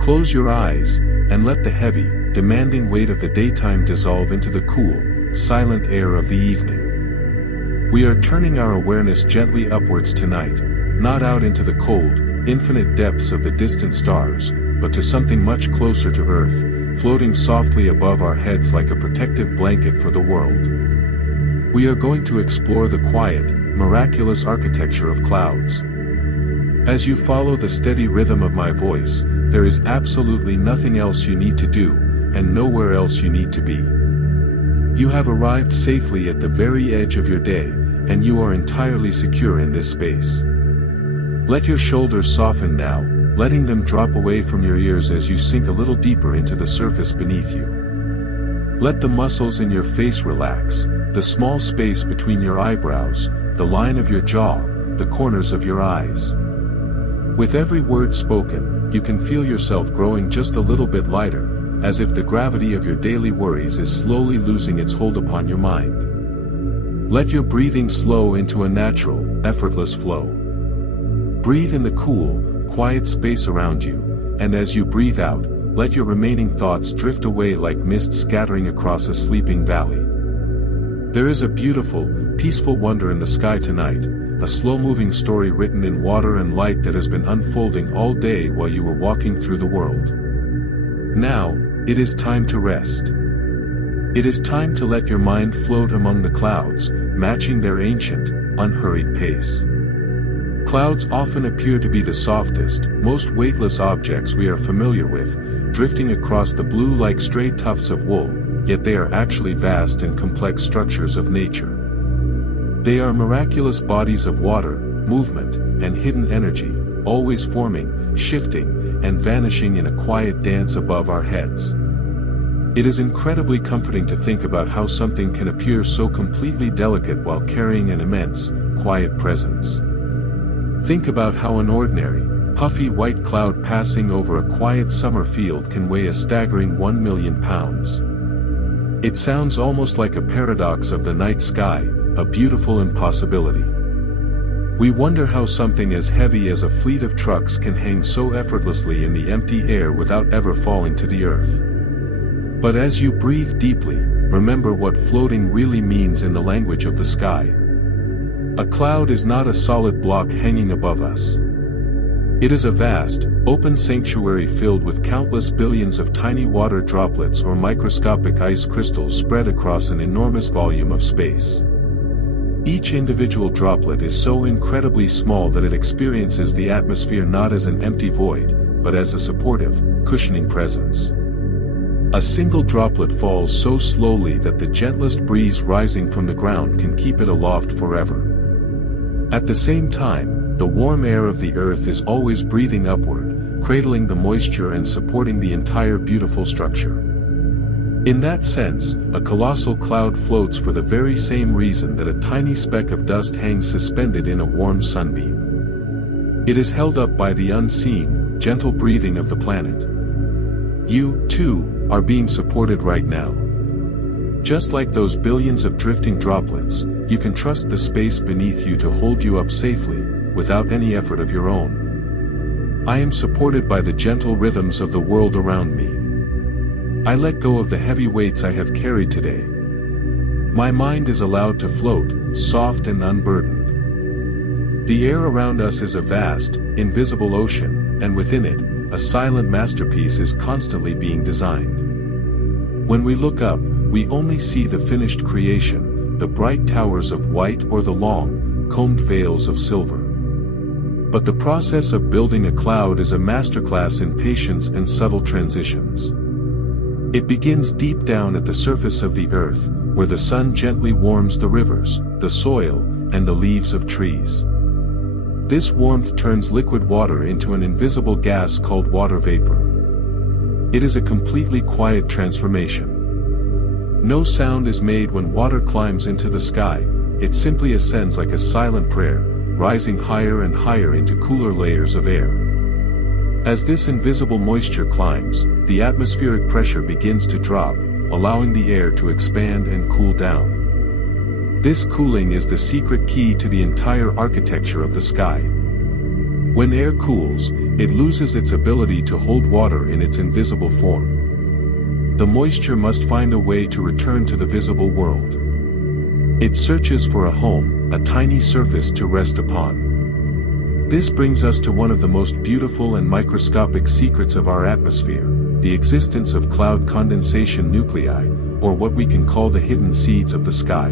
Close your eyes, and let the heavy, demanding weight of the daytime dissolve into the cool, silent air of the evening. We are turning our awareness gently upwards tonight, not out into the cold, infinite depths of the distant stars, but to something much closer to Earth, floating softly above our heads like a protective blanket for the world. We are going to explore the quiet, miraculous architecture of clouds. As you follow the steady rhythm of my voice, there is absolutely nothing else you need to do, and nowhere else you need to be. You have arrived safely at the very edge of your day, and you are entirely secure in this space. Let your shoulders soften now, letting them drop away from your ears as you sink a little deeper into the surface beneath you. Let the muscles in your face relax, the small space between your eyebrows, the line of your jaw, the corners of your eyes. With every word spoken, you can feel yourself growing just a little bit lighter, as if the gravity of your daily worries is slowly losing its hold upon your mind. Let your breathing slow into a natural, effortless flow. Breathe in the cool, quiet space around you, and as you breathe out, let your remaining thoughts drift away like mist scattering across a sleeping valley. There is a beautiful, peaceful wonder in the sky tonight, a slow-moving story written in water and light that has been unfolding all day while you were walking through the world. Now, it is time to rest. It is time to let your mind float among the clouds, matching their ancient, unhurried pace. Clouds often appear to be the softest, most weightless objects we are familiar with, drifting across the blue like stray tufts of wool, yet they are actually vast and complex structures of nature. They are miraculous bodies of water, movement, and hidden energy, always forming, shifting, and vanishing in a quiet dance above our heads. It is incredibly comforting to think about how something can appear so completely delicate while carrying an immense, quiet presence. Think about how an ordinary, puffy white cloud passing over a quiet summer field can weigh a staggering 1 million pounds. It sounds almost like a paradox of the night sky, a beautiful impossibility. We wonder how something as heavy as a fleet of trucks can hang so effortlessly in the empty air without ever falling to the earth. But as you breathe deeply, remember what floating really means in the language of the sky. A cloud is not a solid block hanging above us. It is a vast, open sanctuary filled with countless billions of tiny water droplets or microscopic ice crystals spread across an enormous volume of space. Each individual droplet is so incredibly small that it experiences the atmosphere not as an empty void, but as a supportive, cushioning presence. A single droplet falls so slowly that the gentlest breeze rising from the ground can keep it aloft forever. At the same time, the warm air of the earth is always breathing upward, cradling the moisture and supporting the entire beautiful structure. In that sense, a colossal cloud floats for the very same reason that a tiny speck of dust hangs suspended in a warm sunbeam. It is held up by the unseen, gentle breathing of the planet. You, too, are being supported right now. Just like those billions of drifting droplets, you can trust the space beneath you to hold you up safely, without any effort of your own. I am supported by the gentle rhythms of the world around me. I let go of the heavy weights I have carried today. My mind is allowed to float, soft and unburdened. The air around us is a vast, invisible ocean, and within it, a silent masterpiece is constantly being designed. When we look up, we only see the finished creation, the bright towers of white or the long, combed veils of silver. But the process of building a cloud is a masterclass in patience and subtle transitions. It begins deep down at the surface of the earth, where the sun gently warms the rivers, the soil, and the leaves of trees. This warmth turns liquid water into an invisible gas called water vapor. It is a completely quiet transformation. No sound is made when water climbs into the sky, it simply ascends like a silent prayer, rising higher and higher into cooler layers of air. As this invisible moisture climbs, the atmospheric pressure begins to drop, allowing the air to expand and cool down. This cooling is the secret key to the entire architecture of the sky. When air cools, it loses its ability to hold water in its invisible form. The moisture must find a way to return to the visible world. It searches for a home, a tiny surface to rest upon. This brings us to one of the most beautiful and microscopic secrets of our atmosphere, the existence of cloud condensation nuclei, or what we can call the hidden seeds of the sky.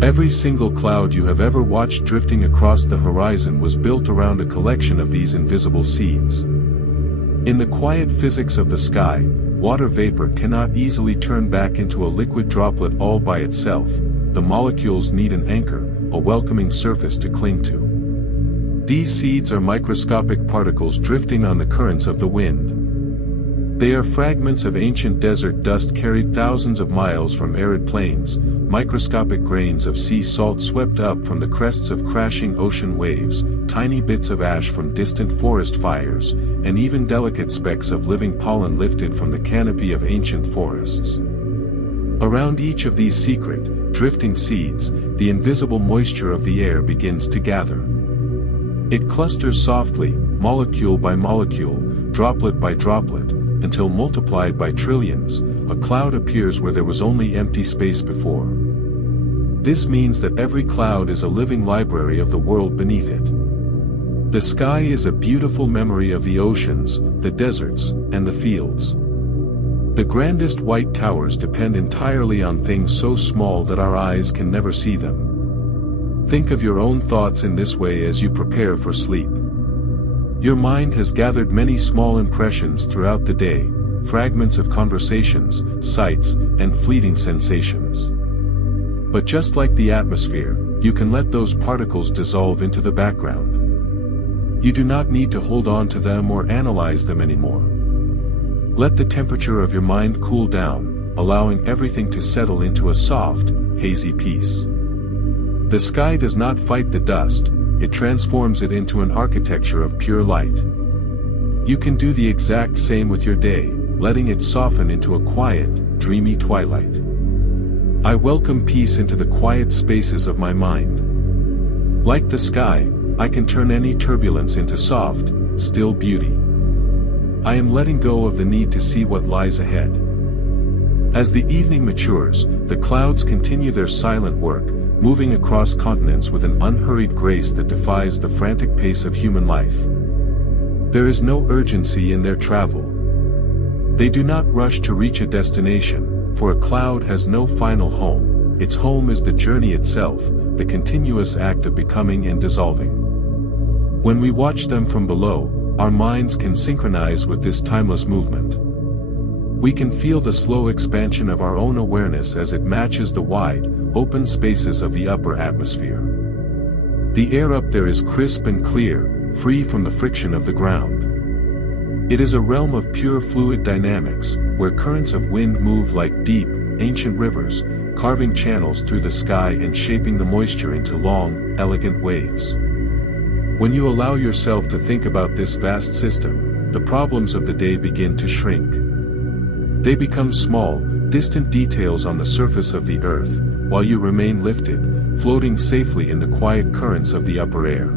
Every single cloud you have ever watched drifting across the horizon was built around a collection of these invisible seeds. In the quiet physics of the sky, water vapor cannot easily turn back into a liquid droplet all by itself. The molecules need an anchor, a welcoming surface to cling to. These seeds are microscopic particles drifting on the currents of the wind. They are fragments of ancient desert dust carried thousands of miles from arid plains, microscopic grains of sea salt swept up from the crests of crashing ocean waves, tiny bits of ash from distant forest fires, and even delicate specks of living pollen lifted from the canopy of ancient forests. Around each of these secret, drifting seeds, the invisible moisture of the air begins to gather. It clusters softly, molecule by molecule, droplet by droplet, until multiplied by trillions, a cloud appears where there was only empty space before. This means that every cloud is a living library of the world beneath it. The sky is a beautiful memory of the oceans, the deserts, and the fields. The grandest white towers depend entirely on things so small that our eyes can never see them. Think of your own thoughts in this way as you prepare for sleep. Your mind has gathered many small impressions throughout the day, fragments of conversations, sights, and fleeting sensations. But just like the atmosphere, you can let those particles dissolve into the background. You do not need to hold on to them or analyze them anymore. Let the temperature of your mind cool down, allowing everything to settle into a soft, hazy peace. The sky does not fight the dust, it transforms it into an architecture of pure light. You can do the exact same with your day, letting it soften into a quiet, dreamy twilight. I welcome peace into the quiet spaces of my mind. Like the sky, I can turn any turbulence into soft, still beauty. I am letting go of the need to see what lies ahead. As the evening matures, the clouds continue their silent work, moving across continents with an unhurried grace that defies the frantic pace of human life. There is no urgency in their travel. They do not rush to reach a destination, for a cloud has no final home. Its home is the journey itself, the continuous act of becoming and dissolving. When we watch them from below, our minds can synchronize with this timeless movement. We can feel the slow expansion of our own awareness as it matches the wide, open spaces of the upper atmosphere. The air up there is crisp and clear, free from the friction of the ground. It is a realm of pure fluid dynamics, where currents of wind move like deep, ancient rivers, carving channels through the sky and shaping the moisture into long, elegant waves. When you allow yourself to think about this vast system, the problems of the day begin to shrink. They become small, distant details on the surface of the earth, while you remain lifted, floating safely in the quiet currents of the upper air.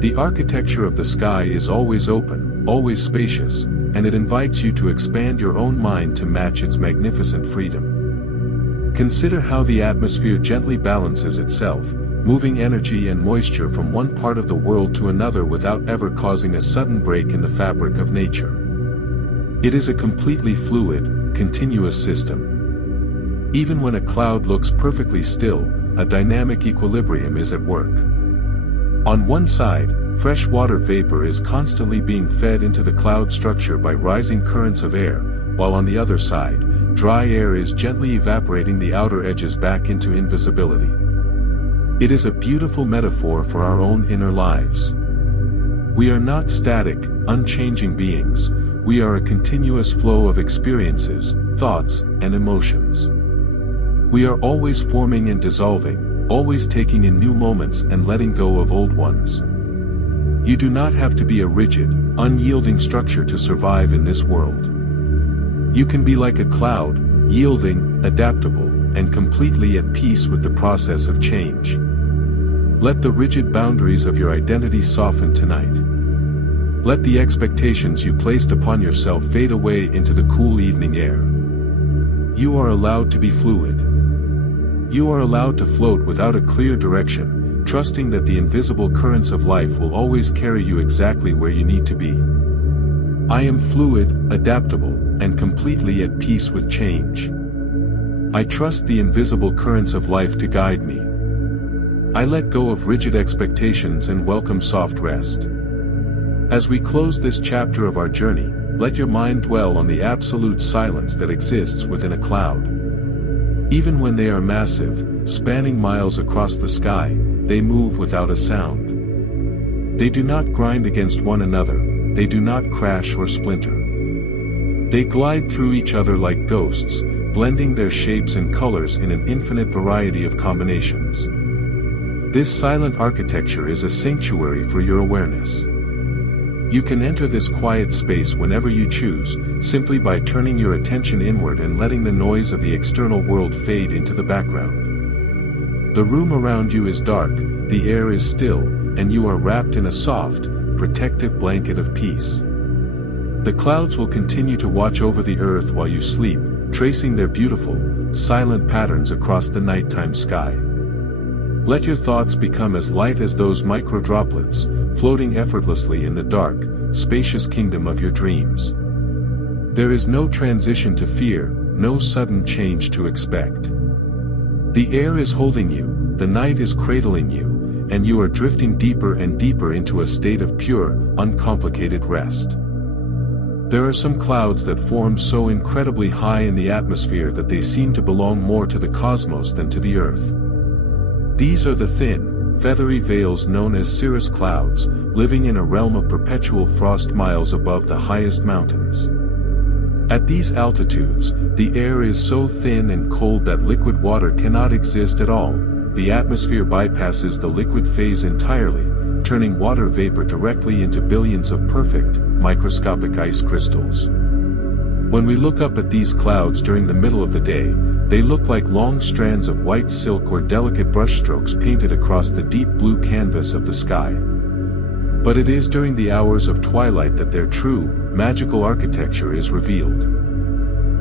The architecture of the sky is always open, always spacious, and it invites you to expand your own mind to match its magnificent freedom. Consider how the atmosphere gently balances itself, moving energy and moisture from one part of the world to another without ever causing a sudden break in the fabric of nature. It is a completely fluid, continuous system. Even when a cloud looks perfectly still, a dynamic equilibrium is at work. On one side, fresh water vapor is constantly being fed into the cloud structure by rising currents of air, while on the other side, dry air is gently evaporating the outer edges back into invisibility. It is a beautiful metaphor for our own inner lives. We are not static, unchanging beings. We are a continuous flow of experiences, thoughts, and emotions. We are always forming and dissolving, always taking in new moments and letting go of old ones. You do not have to be a rigid, unyielding structure to survive in this world. You can be like a cloud, yielding, adaptable, and completely at peace with the process of change. Let the rigid boundaries of your identity soften tonight. Let the expectations you placed upon yourself fade away into the cool evening air. You are allowed to be fluid. You are allowed to float without a clear direction, trusting that the invisible currents of life will always carry you exactly where you need to be. I am fluid, adaptable, and completely at peace with change. I trust the invisible currents of life to guide me. I let go of rigid expectations and welcome soft rest. As we close this chapter of our journey, let your mind dwell on the absolute silence that exists within a cloud. Even when they are massive, spanning miles across the sky, they move without a sound. They do not grind against one another, they do not crash or splinter. They glide through each other like ghosts, blending their shapes and colors in an infinite variety of combinations. This silent architecture is a sanctuary for your awareness. You can enter this quiet space whenever you choose, simply by turning your attention inward and letting the noise of the external world fade into the background. The room around you is dark, the air is still, and you are wrapped in a soft, protective blanket of peace. The clouds will continue to watch over the earth while you sleep, tracing their beautiful, silent patterns across the nighttime sky. Let your thoughts become as light as those micro-droplets, floating effortlessly in the dark, spacious kingdom of your dreams. There is no transition to fear, no sudden change to expect. The air is holding you, the night is cradling you, and you are drifting deeper and deeper into a state of pure, uncomplicated rest. There are some clouds that form so incredibly high in the atmosphere that they seem to belong more to the cosmos than to the earth. These are the thin, feathery veils known as cirrus clouds, living in a realm of perpetual frost miles above the highest mountains. At these altitudes, the air is so thin and cold that liquid water cannot exist at all. The atmosphere bypasses the liquid phase entirely, turning water vapor directly into billions of perfect, microscopic ice crystals. When we look up at these clouds during the middle of the day, they look like long strands of white silk or delicate brushstrokes painted across the deep blue canvas of the sky. But it is during the hours of twilight that their true, magical architecture is revealed.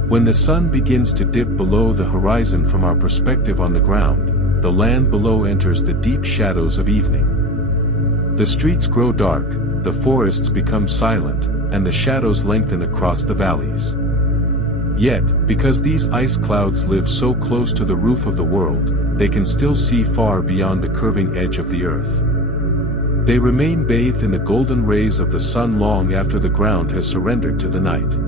When the sun begins to dip below the horizon from our perspective on the ground, the land below enters the deep shadows of evening. The streets grow dark, the forests become silent, and the shadows lengthen across the valleys. Yet, because these ice clouds live so close to the roof of the world, they can still see far beyond the curving edge of the earth. They remain bathed in the golden rays of the sun long after the ground has surrendered to the night.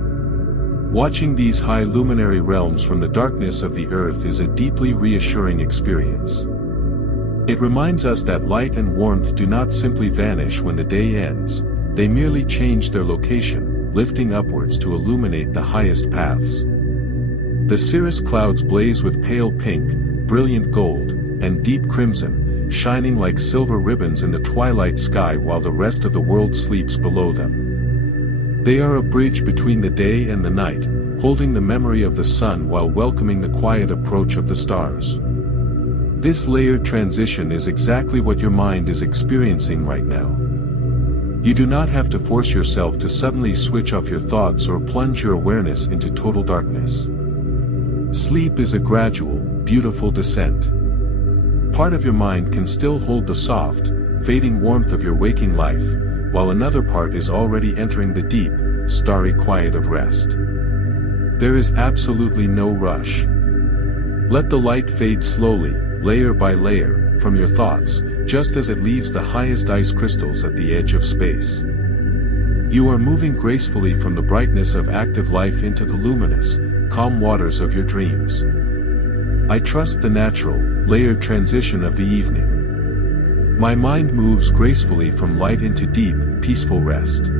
Watching these high luminary realms from the darkness of the earth is a deeply reassuring experience. It reminds us that light and warmth do not simply vanish when the day ends, they merely change their location, lifting upwards to illuminate the highest paths. The cirrus clouds blaze with pale pink, brilliant gold, and deep crimson, shining like silver ribbons in the twilight sky while the rest of the world sleeps below them. They are a bridge between the day and the night, holding the memory of the sun while welcoming the quiet approach of the stars. This layered transition is exactly what your mind is experiencing right now. You do not have to force yourself to suddenly switch off your thoughts or plunge your awareness into total darkness. Sleep is a gradual, beautiful descent. Part of your mind can still hold the soft, fading warmth of your waking life, while another part is already entering the deep, starry quiet of rest. There is absolutely no rush. Let the light fade slowly, layer by layer, from your thoughts, just as it leaves the highest ice crystals at the edge of space. You are moving gracefully from the brightness of active life into the luminous, calm waters of your dreams. I trust the natural, layered transition of the evening. My mind moves gracefully from light into deep, peaceful rest.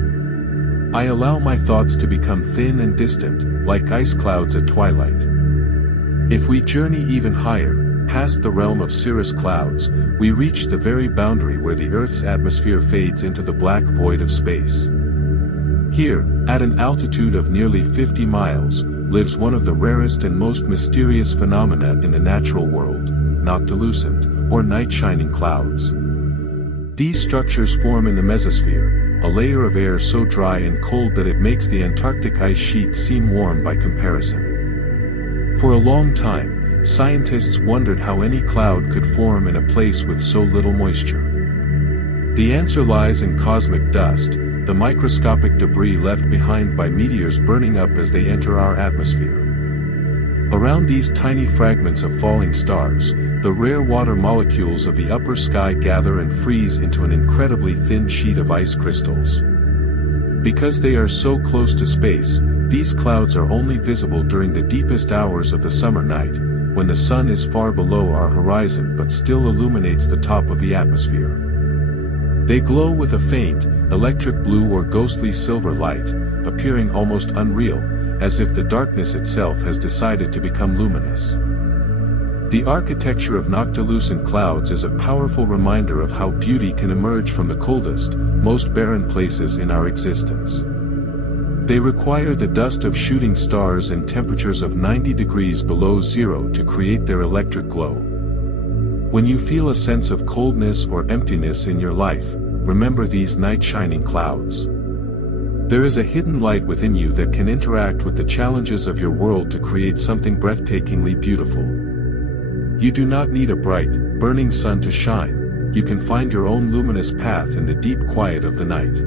I allow my thoughts to become thin and distant, like ice clouds at twilight. If we journey even higher, past the realm of cirrus clouds, we reach the very boundary where the Earth's atmosphere fades into the black void of space. Here, at an altitude of nearly 50 miles, lives one of the rarest and most mysterious phenomena in the natural world, noctilucent, or night-shining clouds. These structures form in the mesosphere, a layer of air so dry and cold that it makes the Antarctic ice sheet seem warm by comparison. For a long time, scientists wondered how any cloud could form in a place with so little moisture. The answer lies in cosmic dust, the microscopic debris left behind by meteors burning up as they enter our atmosphere. Around these tiny fragments of falling stars, the rare water molecules of the upper sky gather and freeze into an incredibly thin sheet of ice crystals. Because they are so close to space, these clouds are only visible during the deepest hours of the summer night, when the sun is far below our horizon but still illuminates the top of the atmosphere. They glow with a faint, electric blue or ghostly silver light, appearing almost unreal, as if the darkness itself has decided to become luminous. The architecture of noctilucent clouds is a powerful reminder of how beauty can emerge from the coldest, most barren places in our existence. They require the dust of shooting stars and temperatures of 90 degrees below zero to create their electric glow. When you feel a sense of coldness or emptiness in your life, remember these night-shining clouds. There is a hidden light within you that can interact with the challenges of your world to create something breathtakingly beautiful. You do not need a bright, burning sun to shine, you can find your own luminous path in the deep quiet of the night.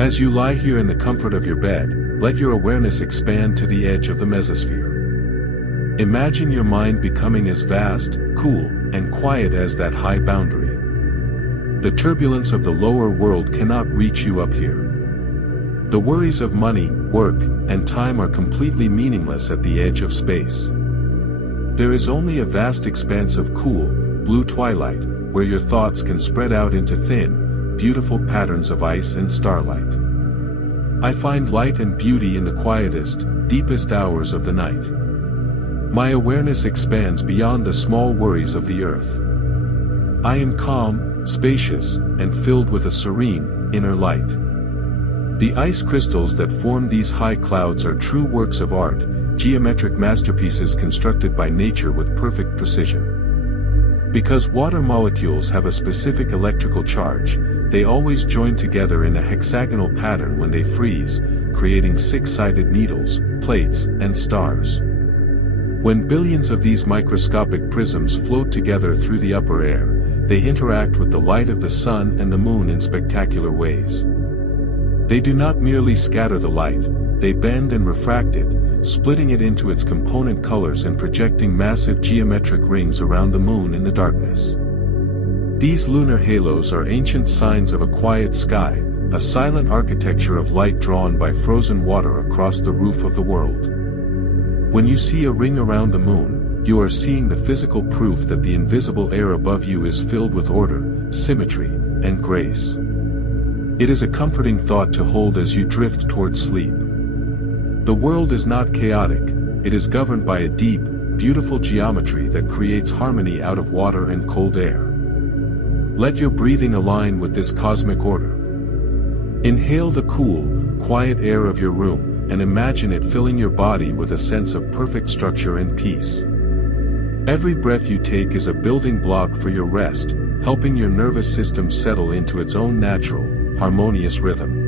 As you lie here in the comfort of your bed, let your awareness expand to the edge of the mesosphere. Imagine your mind becoming as vast, cool, and quiet as that high boundary. The turbulence of the lower world cannot reach you up here. The worries of money, work, and time are completely meaningless at the edge of space. There is only a vast expanse of cool, blue twilight, where your thoughts can spread out into thin, beautiful patterns of ice and starlight. I find light and beauty in the quietest, deepest hours of the night. My awareness expands beyond the small worries of the earth. I am calm, spacious, and filled with a serene, inner light. The ice crystals that form these high clouds are true works of art, geometric masterpieces constructed by nature with perfect precision. Because water molecules have a specific electrical charge, they always join together in a hexagonal pattern when they freeze, creating six-sided needles, plates, and stars. When billions of these microscopic prisms float together through the upper air, they interact with the light of the sun and the moon in spectacular ways. They do not merely scatter the light, they bend and refract it, splitting it into its component colors and projecting massive geometric rings around the moon in the darkness. These lunar halos are ancient signs of a quiet sky, a silent architecture of light drawn by frozen water across the roof of the world. When you see a ring around the moon, you are seeing the physical proof that the invisible air above you is filled with order, symmetry, and grace. It is a comforting thought to hold as you drift towards sleep. The world is not chaotic, it is governed by a deep, beautiful geometry that creates harmony out of water and cold air. Let your breathing align with this cosmic order. Inhale the cool, quiet air of your room, and imagine it filling your body with a sense of perfect structure and peace. Every breath you take is a building block for your rest, helping your nervous system settle into its own natural, harmonious rhythm.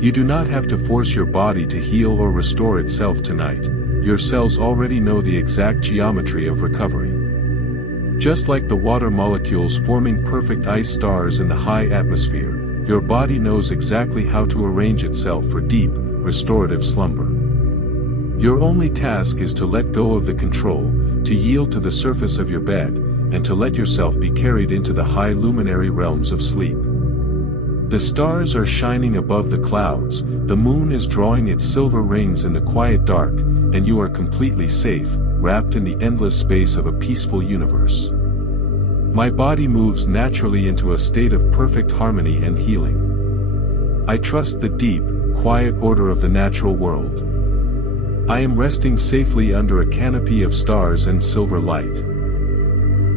You do not have to force your body to heal or restore itself tonight, your cells already know the exact geometry of recovery. Just like the water molecules forming perfect ice stars in the high atmosphere, your body knows exactly how to arrange itself for deep, restorative slumber. Your only task is to let go of the control, to yield to the surface of your bed, and to let yourself be carried into the high luminary realms of sleep. The stars are shining above the clouds, the moon is drawing its silver rings in the quiet dark, and you are completely safe, wrapped in the endless space of a peaceful universe. My body moves naturally into a state of perfect harmony and healing. I trust the deep, quiet order of the natural world. I am resting safely under a canopy of stars and silver light.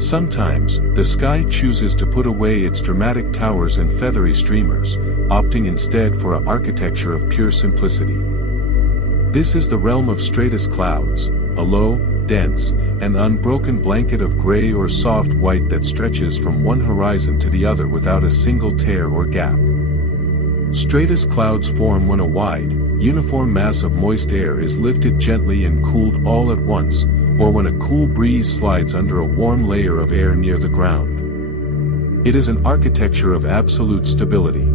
Sometimes, the sky chooses to put away its dramatic towers and feathery streamers, opting instead for an architecture of pure simplicity. This is the realm of stratus clouds, a low, dense, and unbroken blanket of gray or soft white that stretches from one horizon to the other without a single tear or gap. Stratus clouds form when a wide, uniform mass of moist air is lifted gently and cooled all at once, or when a cool breeze slides under a warm layer of air near the ground. It is an architecture of absolute stability.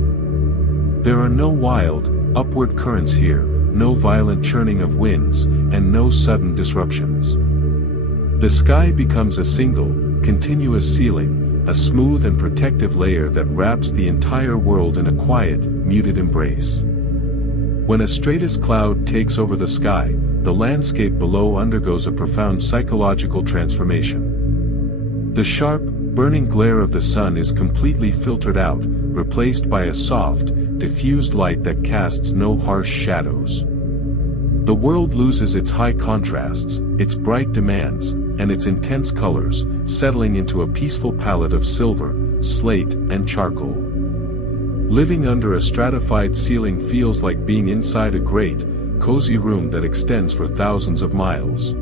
There are no wild, upward currents here, no violent churning of winds, and no sudden disruptions. The sky becomes a single, continuous ceiling, a smooth and protective layer that wraps the entire world in a quiet, muted embrace. When a stratus cloud takes over the sky, the landscape below undergoes a profound psychological transformation. The sharp, burning glare of the sun is completely filtered out, replaced by a soft, diffused light that casts no harsh shadows. The world loses its high contrasts, its bright demands, and its intense colors, settling into a peaceful palette of silver, slate, and charcoal. Living under a stratified ceiling feels like being inside a great, cozy room that extends for thousands of miles.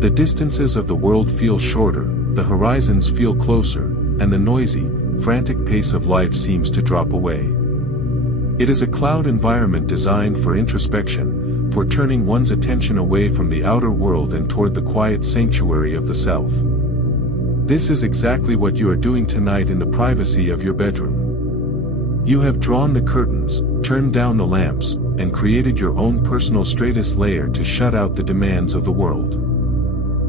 The distances of the world feel shorter, the horizons feel closer, and the noisy, frantic pace of life seems to drop away. It is a cloud environment designed for introspection, for turning one's attention away from the outer world and toward the quiet sanctuary of the self. This is exactly what you are doing tonight in the privacy of your bedroom. You have drawn the curtains, turned down the lamps, and created your own personal stratus layer to shut out the demands of the world.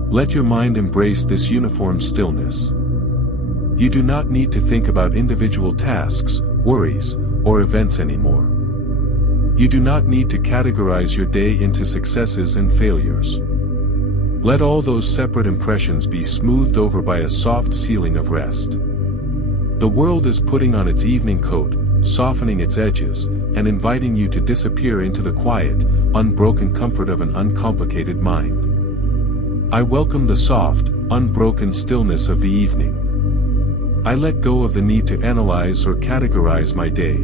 Let your mind embrace this uniform stillness. You do not need to think about individual tasks, worries, or events anymore. You do not need to categorize your day into successes and failures. Let all those separate impressions be smoothed over by a soft ceiling of rest. The world is putting on its evening coat, softening its edges, and inviting you to disappear into the quiet, unbroken comfort of an uncomplicated mind. I welcome the soft, unbroken stillness of the evening. I let go of the need to analyze or categorize my day.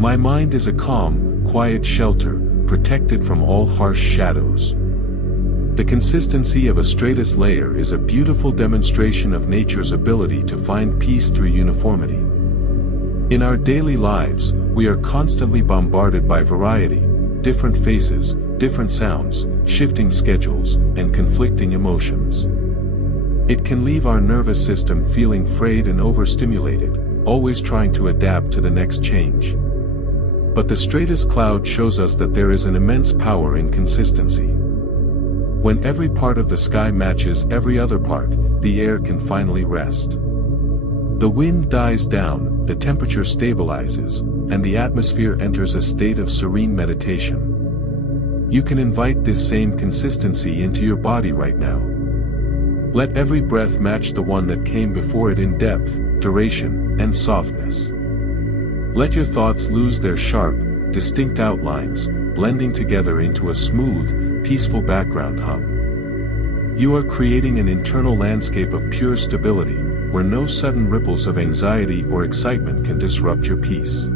My mind is a calm, quiet shelter, protected from all harsh shadows. The consistency of a stratus layer is a beautiful demonstration of nature's ability to find peace through uniformity. In our daily lives, we are constantly bombarded by variety, different faces, different sounds, shifting schedules, and conflicting emotions. It can leave our nervous system feeling frayed and overstimulated, always trying to adapt to the next change. But the stratus cloud shows us that there is an immense power in consistency. When every part of the sky matches every other part, the air can finally rest. The wind dies down, the temperature stabilizes, and the atmosphere enters a state of serene meditation. You can invite this same consistency into your body right now. Let every breath match the one that came before it in depth, duration, and softness. Let your thoughts lose their sharp, distinct outlines, blending together into a smooth, peaceful background hum. You are creating an internal landscape of pure stability, where no sudden ripples of anxiety or excitement can disrupt your peace.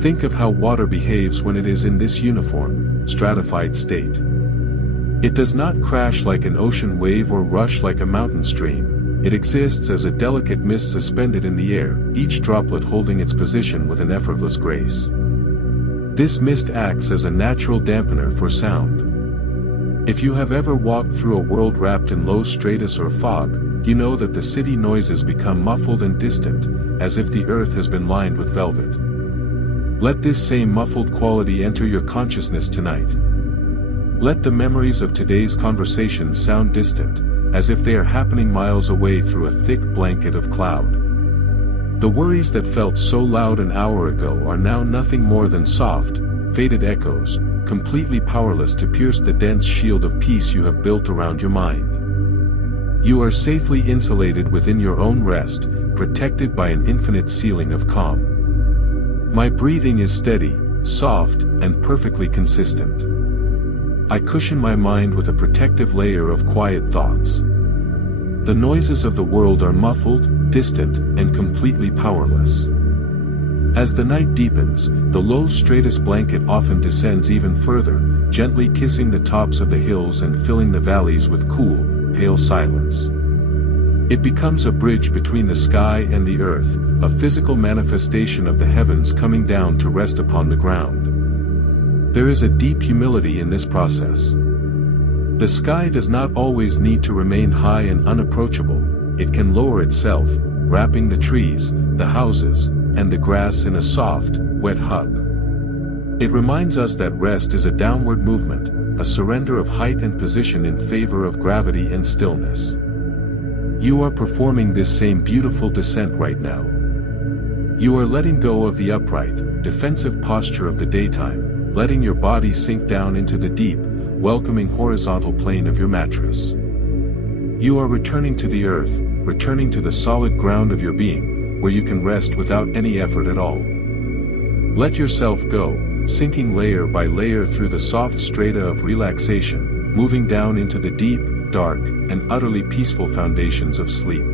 Think of how water behaves when it is in this uniform, stratified state. It does not crash like an ocean wave or rush like a mountain stream. It exists as a delicate mist suspended in the air, each droplet holding its position with an effortless grace. This mist acts as a natural dampener for sound. If you have ever walked through a world wrapped in low stratus or fog, you know that the city noises become muffled and distant, as if the earth has been lined with velvet. Let this same muffled quality enter your consciousness tonight. Let the memories of today's conversation sound distant, as if they are happening miles away through a thick blanket of cloud. The worries that felt so loud an hour ago are now nothing more than soft, faded echoes, completely powerless to pierce the dense shield of peace you have built around your mind. You are safely insulated within your own rest, protected by an infinite ceiling of calm. My breathing is steady, soft, and perfectly consistent. I cushion my mind with a protective layer of quiet thoughts. The noises of the world are muffled, distant, and completely powerless. As the night deepens, the low stratus blanket often descends even further, gently kissing the tops of the hills and filling the valleys with cool, pale silence. It becomes a bridge between the sky and the earth, a physical manifestation of the heavens coming down to rest upon the ground. There is a deep humility in this process. The sky does not always need to remain high and unapproachable. It can lower itself, wrapping the trees, the houses, and the grass in a soft, wet hug. It reminds us that rest is a downward movement, a surrender of height and position in favor of gravity and stillness. You are performing this same beautiful descent right now. You are letting go of the upright, defensive posture of the daytime, letting your body sink down into the deep, welcoming horizontal plane of your mattress. You are returning to the earth, returning to the solid ground of your being, where you can rest without any effort at all. Let yourself go, sinking layer by layer through the soft strata of relaxation, moving down into the deep, dark, and utterly peaceful foundations of sleep.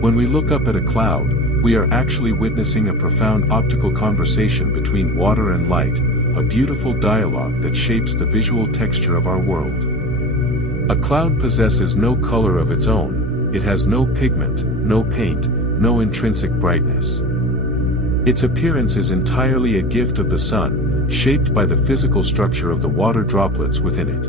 When we look up at a cloud, we are actually witnessing a profound optical conversation between water and light, a beautiful dialogue that shapes the visual texture of our world. A cloud possesses no color of its own, it has no pigment, no paint, no intrinsic brightness. Its appearance is entirely a gift of the sun, shaped by the physical structure of the water droplets within it.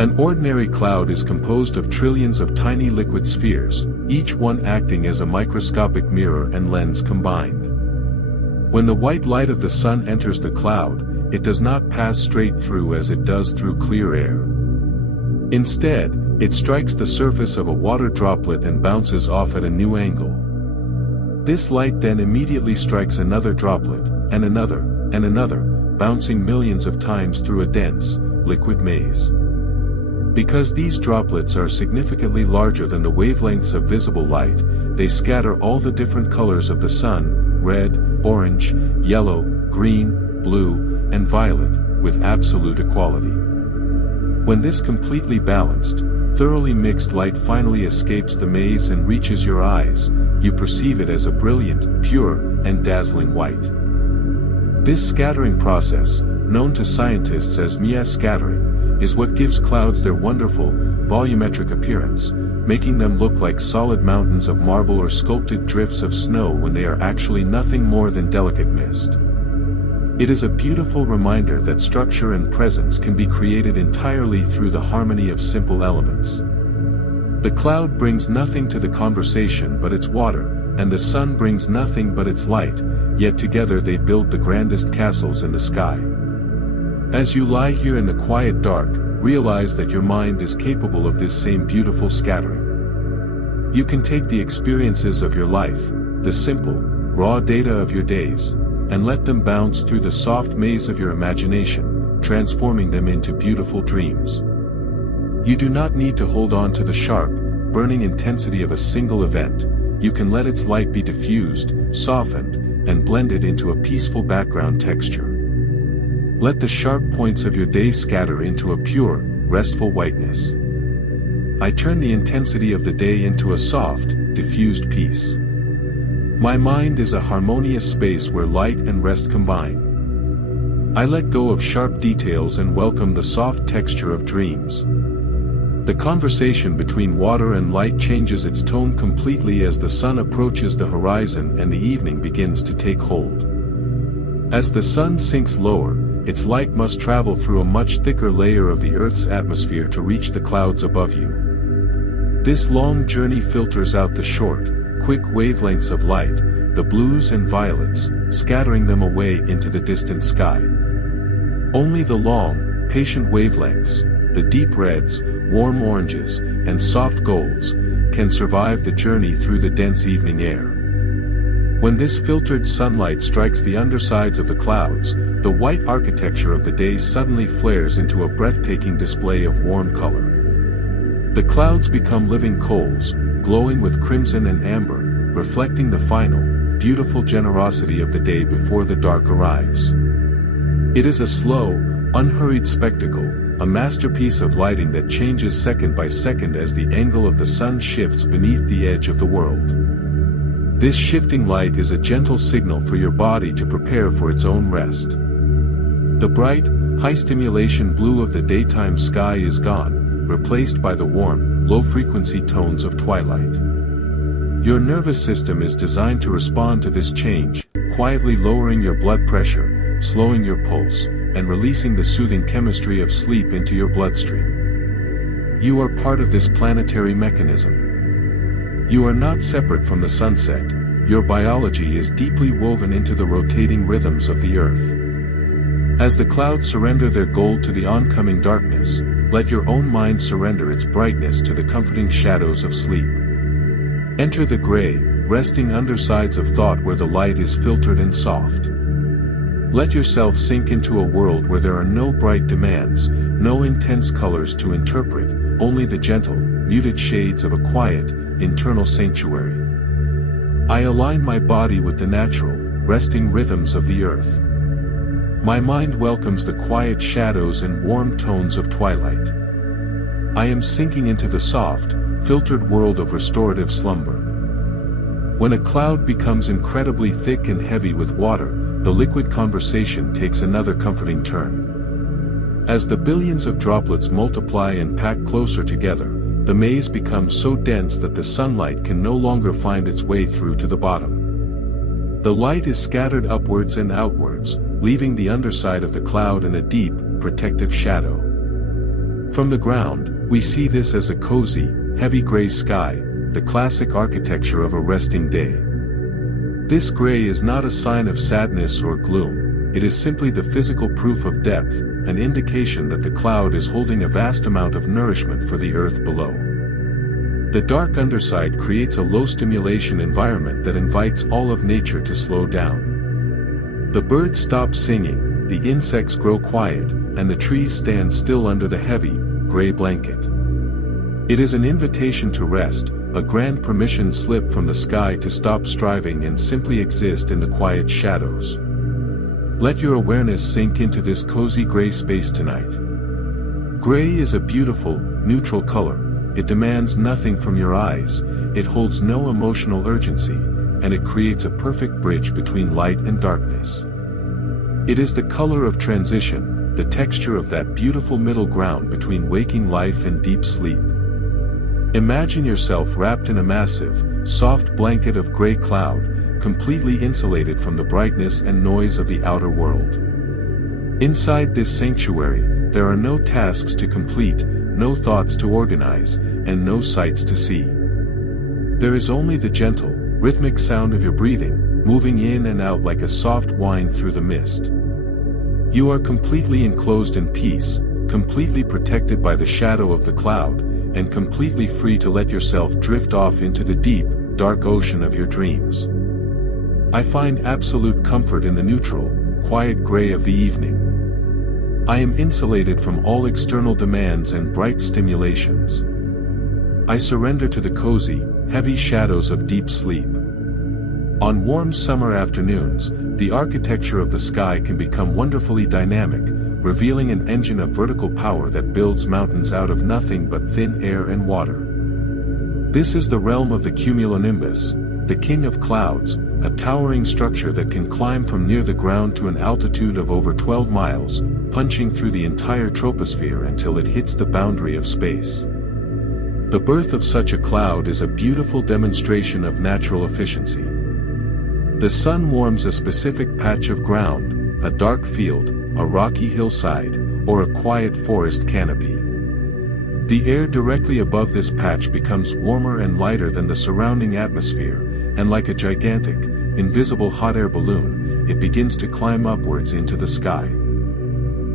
An ordinary cloud is composed of trillions of tiny liquid spheres, each one acting as a microscopic mirror and lens combined. When the white light of the sun enters the cloud, it does not pass straight through as it does through clear air. Instead, it strikes the surface of a water droplet and bounces off at a new angle. This light then immediately strikes another droplet, and another, bouncing millions of times through a dense, liquid maze. Because these droplets are significantly larger than the wavelengths of visible light, they scatter all the different colors of the sun, red, orange, yellow, green, blue, and violet, with absolute equality. When this completely balanced, thoroughly mixed light finally escapes the maze and reaches your eyes, you perceive it as a brilliant, pure, and dazzling white. This scattering process, known to scientists as Mie scattering, is what gives clouds their wonderful, volumetric appearance, making them look like solid mountains of marble or sculpted drifts of snow when they are actually nothing more than delicate mist. It is a beautiful reminder that structure and presence can be created entirely through the harmony of simple elements. The cloud brings nothing to the conversation but its water, and the sun brings nothing but its light, yet together they build the grandest castles in the sky. As you lie here in the quiet dark, realize that your mind is capable of this same beautiful scattering. You can take the experiences of your life, the simple, raw data of your days, and let them bounce through the soft maze of your imagination, transforming them into beautiful dreams. You do not need to hold on to the sharp, burning intensity of a single event. You can let its light be diffused, softened, and blended into a peaceful background texture. Let the sharp points of your day scatter into a pure, restful whiteness. I turn the intensity of the day into a soft, diffused peace. My mind is a harmonious space where light and rest combine. I let go of sharp details and welcome the soft texture of dreams. The conversation between water and light changes its tone completely as the sun approaches the horizon and the evening begins to take hold. As the sun sinks lower, its light must travel through a much thicker layer of the Earth's atmosphere to reach the clouds above you. This long journey filters out the short, quick wavelengths of light, the blues and violets, scattering them away into the distant sky. Only the long, patient wavelengths, the deep reds, warm oranges, and soft golds, can survive the journey through the dense evening air. When this filtered sunlight strikes the undersides of the clouds, the white architecture of the day suddenly flares into a breathtaking display of warm color. The clouds become living coals, glowing with crimson and amber, reflecting the final, beautiful generosity of the day before the dark arrives. It is a slow, unhurried spectacle, a masterpiece of lighting that changes second by second as the angle of the sun shifts beneath the edge of the world. This shifting light is a gentle signal for your body to prepare for its own rest. The bright, high-stimulation blue of the daytime sky is gone, replaced by the warm, low-frequency tones of twilight. Your nervous system is designed to respond to this change, quietly lowering your blood pressure, slowing your pulse, and releasing the soothing chemistry of sleep into your bloodstream. You are part of this planetary mechanism. You are not separate from the sunset. Your biology is deeply woven into the rotating rhythms of the earth. As the clouds surrender their gold to the oncoming darkness, let your own mind surrender its brightness to the comforting shadows of sleep. Enter the gray, resting undersides of thought where the light is filtered and soft. Let yourself sink into a world where there are no bright demands, no intense colors to interpret, only the gentle, muted shades of a quiet, internal sanctuary. I align my body with the natural, resting rhythms of the earth. My mind welcomes the quiet shadows and warm tones of twilight. I am sinking into the soft, filtered world of restorative slumber. When a cloud becomes incredibly thick and heavy with water, the liquid conversation takes another comforting turn. As the billions of droplets multiply and pack closer together, the maze becomes so dense that the sunlight can no longer find its way through to the bottom. The light is scattered upwards and outwards, leaving the underside of the cloud in a deep, protective shadow. From the ground, we see this as a cozy, heavy gray sky, the classic architecture of a resting day. This gray is not a sign of sadness or gloom, it is simply the physical proof of depth, an indication that the cloud is holding a vast amount of nourishment for the earth below. The dark underside creates a low-stimulation environment that invites all of nature to slow down. The birds stop singing, the insects grow quiet, and the trees stand still under the heavy, gray blanket. It is an invitation to rest, a grand permission slip from the sky to stop striving and simply exist in the quiet shadows. Let your awareness sink into this cozy gray space tonight. Gray is a beautiful, neutral color. It demands nothing from your eyes, it holds no emotional urgency, and it creates a perfect bridge between light and darkness. It is the color of transition, the texture of that beautiful middle ground between waking life and deep sleep. Imagine yourself wrapped in a massive, soft blanket of gray cloud, completely insulated from the brightness and noise of the outer world. Inside this sanctuary, there are no tasks to complete, no thoughts to organize, and no sights to see. There is only the gentle, rhythmic sound of your breathing, moving in and out like a soft whine through the mist. You are completely enclosed in peace, completely protected by the shadow of the cloud, and completely free to let yourself drift off into the deep, dark ocean of your dreams. I find absolute comfort in the neutral, quiet gray of the evening. I am insulated from all external demands and bright stimulations. I surrender to the cozy, heavy shadows of deep sleep. On warm summer afternoons, the architecture of the sky can become wonderfully dynamic, revealing an engine of vertical power that builds mountains out of nothing but thin air and water. This is the realm of the cumulonimbus, the king of clouds, a towering structure that can climb from near the ground to an altitude of over 12 miles, punching through the entire troposphere until it hits the boundary of space. The birth of such a cloud is a beautiful demonstration of natural efficiency. The sun warms a specific patch of ground, a dark field, a rocky hillside, or a quiet forest canopy. The air directly above this patch becomes warmer and lighter than the surrounding atmosphere, and like a gigantic, invisible hot air balloon, it begins to climb upwards into the sky.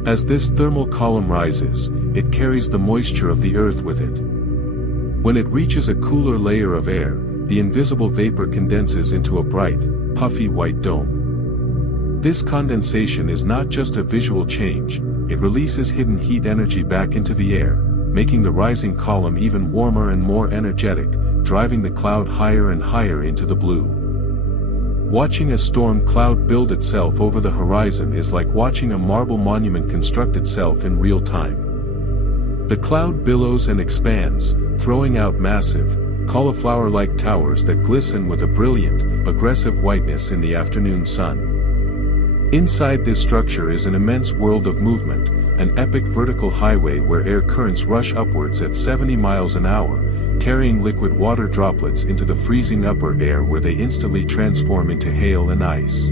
As this thermal column rises, it carries the moisture of the earth with it. When it reaches a cooler layer of air, the invisible vapor condenses into a bright, puffy white dome. This condensation is not just a visual change, it releases hidden heat energy back into the air, making the rising column even warmer and more energetic, driving the cloud higher and higher into the blue. Watching a storm cloud build itself over the horizon is like watching a marble monument construct itself in real time. The cloud billows and expands, throwing out massive, cauliflower-like towers that glisten with a brilliant, aggressive whiteness in the afternoon sun. Inside this structure is an immense world of movement, an epic vertical highway where air currents rush upwards at 70 miles an hour, carrying liquid water droplets into the freezing upper air where they instantly transform into hail and ice.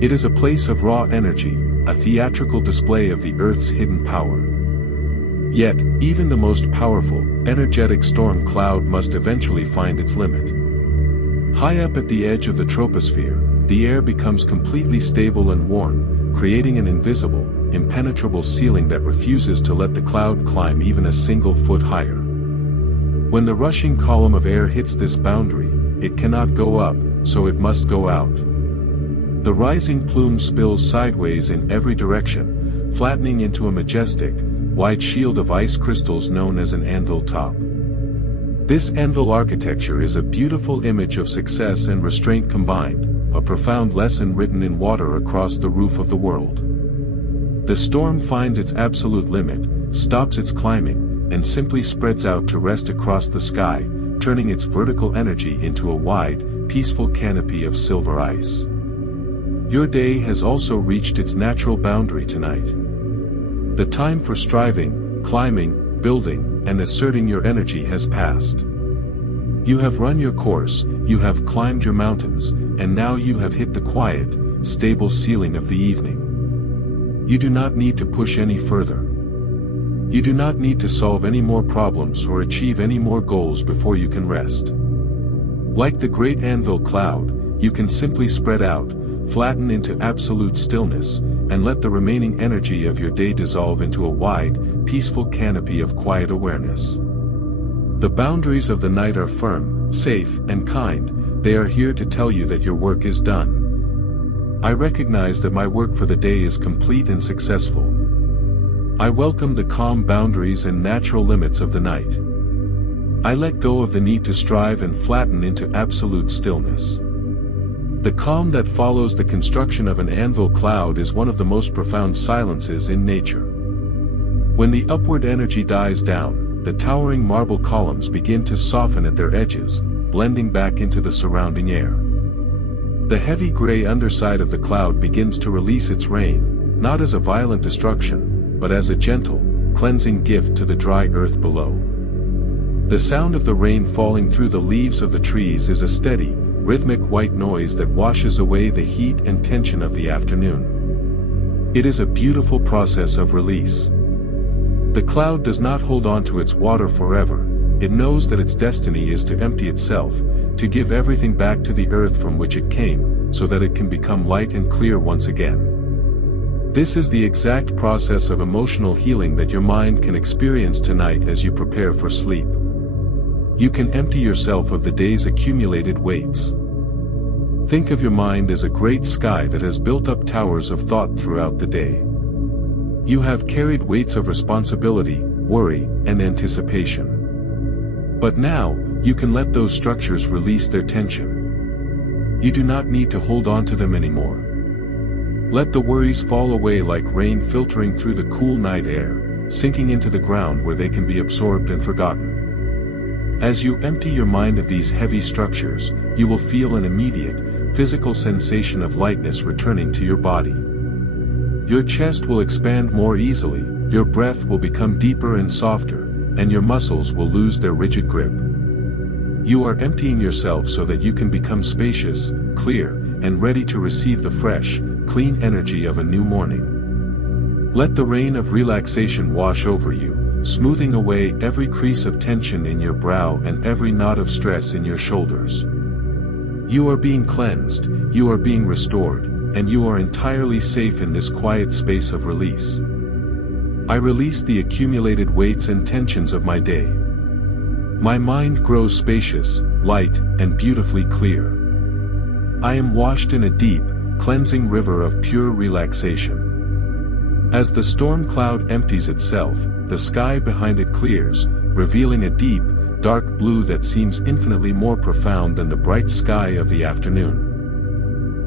It is a place of raw energy, a theatrical display of the Earth's hidden power. Yet, even the most powerful, energetic storm cloud must eventually find its limit. High up at the edge of the troposphere, the air becomes completely stable and warm, creating an invisible, impenetrable ceiling that refuses to let the cloud climb even a single foot higher. When the rushing column of air hits this boundary, it cannot go up, so it must go out. The rising plume spills sideways in every direction, flattening into a majestic, wide shield of ice crystals known as an anvil top. This anvil architecture is a beautiful image of success and restraint combined, a profound lesson written in water across the roof of the world. The storm finds its absolute limit, stops its climbing, and simply spreads out to rest across the sky, turning its vertical energy into a wide, peaceful canopy of silver ice. Your day has also reached its natural boundary tonight. The time for striving, climbing, building, and asserting your energy has passed. You have run your course, you have climbed your mountains, and now you have hit the quiet, stable ceiling of the evening. You do not need to push any further. You do not need to solve any more problems or achieve any more goals before you can rest. Like the great anvil cloud, you can simply spread out, flatten into absolute stillness, and let the remaining energy of your day dissolve into a wide, peaceful canopy of quiet awareness. The boundaries of the night are firm, safe, and kind. They are here to tell you that your work is done. I recognize that my work for the day is complete and successful. I welcome the calm boundaries and natural limits of the night. I let go of the need to strive and flatten into absolute stillness. The calm that follows the construction of an anvil cloud is one of the most profound silences in nature. When the upward energy dies down, the towering marble columns begin to soften at their edges, blending back into the surrounding air. The heavy gray underside of the cloud begins to release its rain, not as a violent destruction, but as a gentle, cleansing gift to the dry earth below. The sound of the rain falling through the leaves of the trees is a steady, rhythmic white noise that washes away the heat and tension of the afternoon. It is a beautiful process of release. The cloud does not hold on to its water forever. It knows that its destiny is to empty itself, to give everything back to the earth from which it came, so that it can become light and clear once again. This is the exact process of emotional healing that your mind can experience tonight as you prepare for sleep. You can empty yourself of the day's accumulated weights. Think of your mind as a great sky that has built up towers of thought throughout the day. You have carried weights of responsibility, worry, and anticipation. But now, you can let those structures release their tension. You do not need to hold on to them anymore. Let the worries fall away like rain filtering through the cool night air, sinking into the ground where they can be absorbed and forgotten. As you empty your mind of these heavy structures, you will feel an immediate, physical sensation of lightness returning to your body. Your chest will expand more easily, your breath will become deeper and softer, and your muscles will lose their rigid grip. You are emptying yourself so that you can become spacious, clear, and ready to receive the fresh, clean energy of a new morning. Let the rain of relaxation wash over you, smoothing away every crease of tension in your brow and every knot of stress in your shoulders. You are being cleansed, you are being restored, and you are entirely safe in this quiet space of release. I release the accumulated weights and tensions of my day. My mind grows spacious, light, and beautifully clear. I am washed in a deep, cleansing river of pure relaxation. As the storm cloud empties itself, the sky behind it clears, revealing a deep, dark blue that seems infinitely more profound than the bright sky of the afternoon.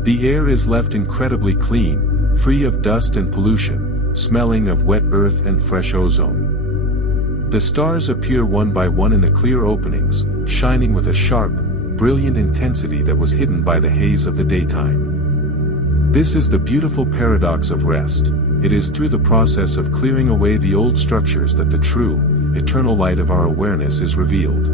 The air is left incredibly clean, free of dust and pollution, smelling of wet earth and fresh ozone. The stars appear one by one in the clear openings, shining with a sharp, brilliant intensity that was hidden by the haze of the daytime. This is the beautiful paradox of rest. It is through the process of clearing away the old structures that the true, eternal light of our awareness is revealed.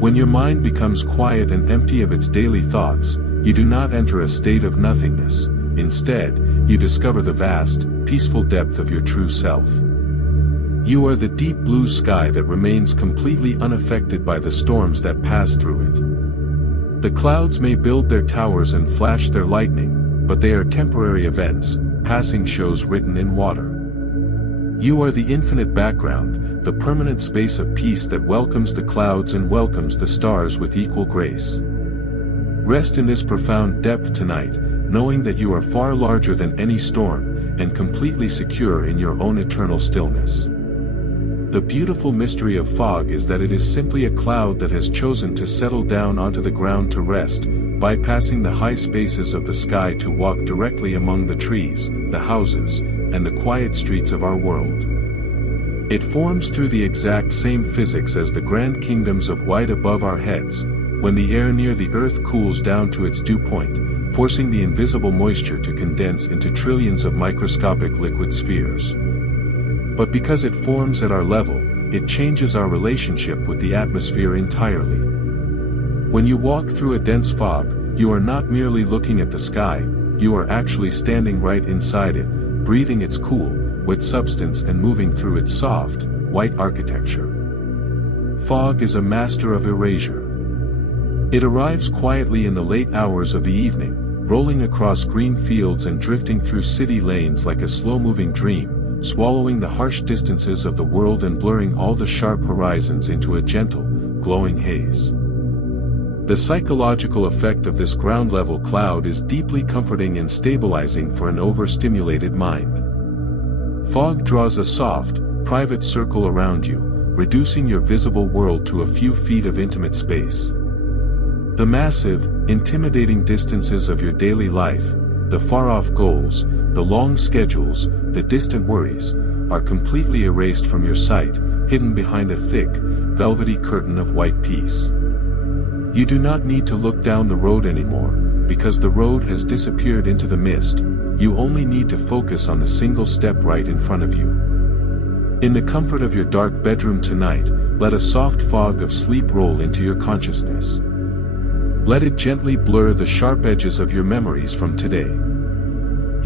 When your mind becomes quiet and empty of its daily thoughts, you do not enter a state of nothingness. Instead, you discover the vast, peaceful depth of your true self. You are the deep blue sky that remains completely unaffected by the storms that pass through it. The clouds may build their towers and flash their lightning, but they are temporary events, passing shows written in water. You are the infinite background, the permanent space of peace that welcomes the clouds and welcomes the stars with equal grace. Rest in this profound depth tonight, knowing that you are far larger than any storm, and completely secure in your own eternal stillness. The beautiful mystery of fog is that it is simply a cloud that has chosen to settle down onto the ground to rest, bypassing the high spaces of the sky to walk directly among the trees, the houses, and the quiet streets of our world. It forms through the exact same physics as the grand kingdoms of white above our heads, when the air near the earth cools down to its dew point, forcing the invisible moisture to condense into trillions of microscopic liquid spheres. But because it forms at our level, it changes our relationship with the atmosphere entirely. When you walk through a dense fog, you are not merely looking at the sky, you are actually standing right inside it, breathing its cool, wet substance and moving through its soft, white architecture. Fog is a master of erasure. It arrives quietly in the late hours of the evening, rolling across green fields and drifting through city lanes like a slow-moving dream, swallowing the harsh distances of the world and blurring all the sharp horizons into a gentle, glowing haze. The psychological effect of this ground-level cloud is deeply comforting and stabilizing for an overstimulated mind. Fog draws a soft, private circle around you, reducing your visible world to a few feet of intimate space. The massive, intimidating distances of your daily life, the far-off goals, the long schedules, the distant worries, are completely erased from your sight, hidden behind a thick, velvety curtain of white peace. You do not need to look down the road anymore, because the road has disappeared into the mist. You only need to focus on the single step right in front of you. In the comfort of your dark bedroom tonight, let a soft fog of sleep roll into your consciousness. Let it gently blur the sharp edges of your memories from today.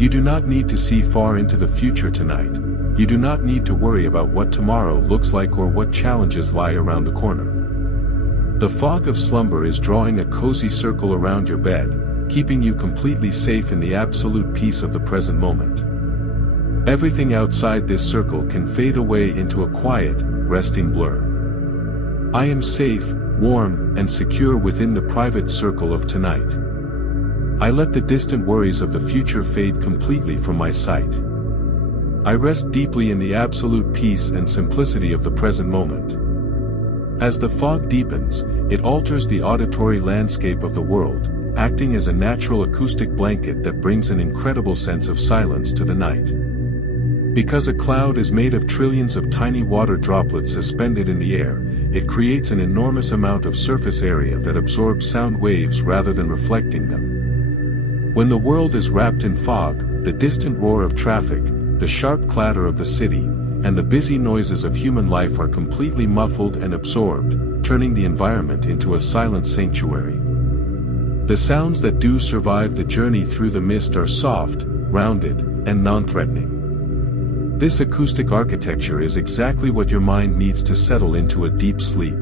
You do not need to see far into the future tonight. You do not need to worry about what tomorrow looks like or what challenges lie around the corner. The fog of slumber is drawing a cozy circle around your bed, keeping you completely safe in the absolute peace of the present moment. Everything outside this circle can fade away into a quiet, resting blur. I am safe, warm, and secure within the private circle of tonight. I let the distant worries of the future fade completely from my sight. I rest deeply in the absolute peace and simplicity of the present moment. As the fog deepens, it alters the auditory landscape of the world, acting as a natural acoustic blanket that brings an incredible sense of silence to the night. Because a cloud is made of trillions of tiny water droplets suspended in the air, it creates an enormous amount of surface area that absorbs sound waves rather than reflecting them. When the world is wrapped in fog, the distant roar of traffic, the sharp clatter of the city, and the busy noises of human life are completely muffled and absorbed, turning the environment into a silent sanctuary. The sounds that do survive the journey through the mist are soft, rounded, and non-threatening. This acoustic architecture is exactly what your mind needs to settle into a deep sleep.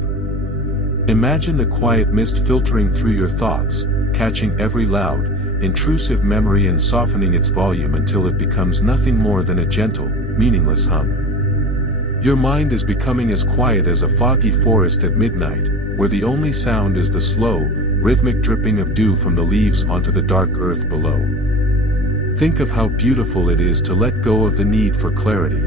Imagine the quiet mist filtering through your thoughts, catching every loud, intrusive memory and softening its volume until it becomes nothing more than a gentle, meaningless hum. Your mind is becoming as quiet as a foggy forest at midnight, where the only sound is the slow, rhythmic dripping of dew from the leaves onto the dark earth below. Think of how beautiful it is to let go of the need for clarity.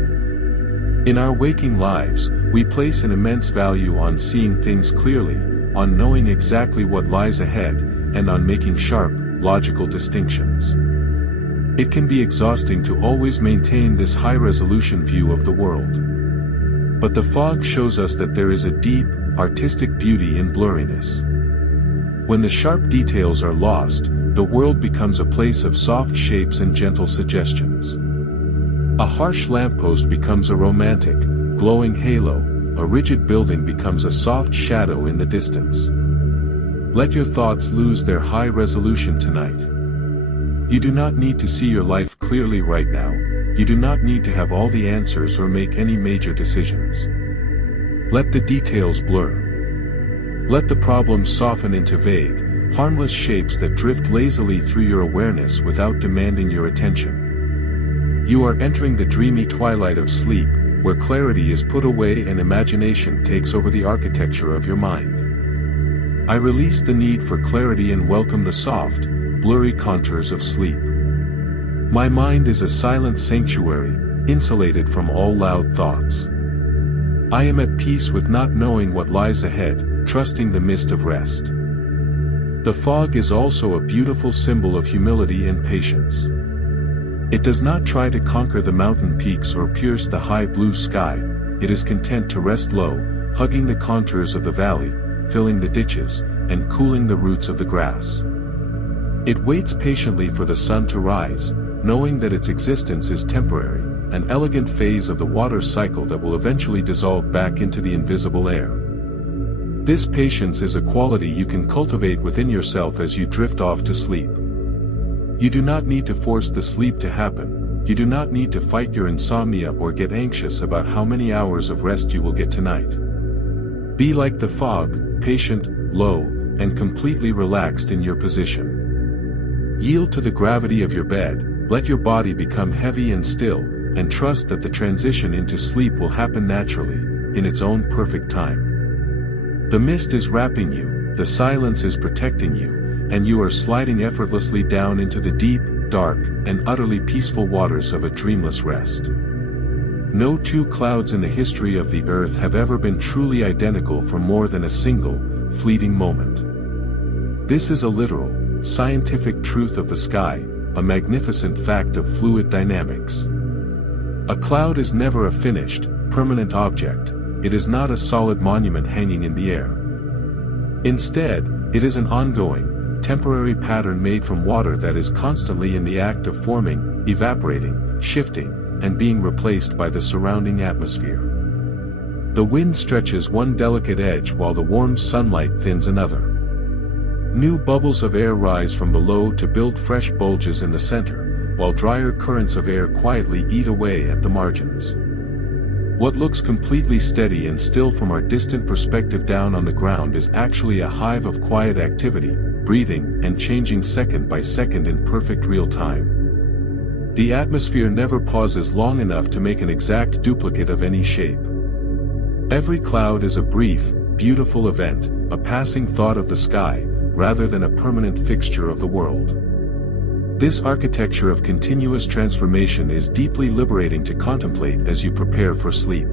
In our waking lives, we place an immense value on seeing things clearly, on knowing exactly what lies ahead, and on making sharp, logical distinctions. It can be exhausting to always maintain this high-resolution view of the world. But the fog shows us that there is a deep, artistic beauty in blurriness. When the sharp details are lost, the world becomes a place of soft shapes and gentle suggestions. A harsh lamppost becomes a romantic, glowing halo, a rigid building becomes a soft shadow in the distance. Let your thoughts lose their high resolution tonight. You do not need to see your life clearly right now, you do not need to have all the answers or make any major decisions. Let the details blur. Let the problems soften into vague, harmless shapes that drift lazily through your awareness without demanding your attention. You are entering the dreamy twilight of sleep, where clarity is put away and imagination takes over the architecture of your mind. I release the need for clarity and welcome the soft, blurry contours of sleep. My mind is a silent sanctuary, insulated from all loud thoughts. I am at peace with not knowing what lies ahead, trusting the mist of rest. The fog is also a beautiful symbol of humility and patience. It does not try to conquer the mountain peaks or pierce the high blue sky, it is content to rest low, hugging the contours of the valley, filling the ditches, and cooling the roots of the grass. It waits patiently for the sun to rise, knowing that its existence is temporary, an elegant phase of the water cycle that will eventually dissolve back into the invisible air. This patience is a quality you can cultivate within yourself as you drift off to sleep. You do not need to force the sleep to happen, you do not need to fight your insomnia or get anxious about how many hours of rest you will get tonight. Be like the fog, patient, low, and completely relaxed in your position. Yield to the gravity of your bed, let your body become heavy and still, and trust that the transition into sleep will happen naturally, in its own perfect time. The mist is wrapping you, the silence is protecting you, and you are sliding effortlessly down into the deep, dark, and utterly peaceful waters of a dreamless rest. No two clouds in the history of the earth have ever been truly identical for more than a single, fleeting moment. This is a literal, scientific truth of the sky, a magnificent fact of fluid dynamics. A cloud is never a finished, permanent object, it is not a solid monument hanging in the air. Instead, it is an ongoing, temporary pattern made from water that is constantly in the act of forming, evaporating, shifting, and being replaced by the surrounding atmosphere. The wind stretches one delicate edge while the warm sunlight thins another. New bubbles of air rise from below to build fresh bulges in the center, while drier currents of air quietly eat away at the margins. What looks completely steady and still from our distant perspective down on the ground is actually a hive of quiet activity, breathing and changing second by second in perfect real time. The atmosphere never pauses long enough to make an exact duplicate of any shape. Every cloud is a brief, beautiful event, a passing thought of the sky, rather than a permanent fixture of the world. This architecture of continuous transformation is deeply liberating to contemplate as you prepare for sleep.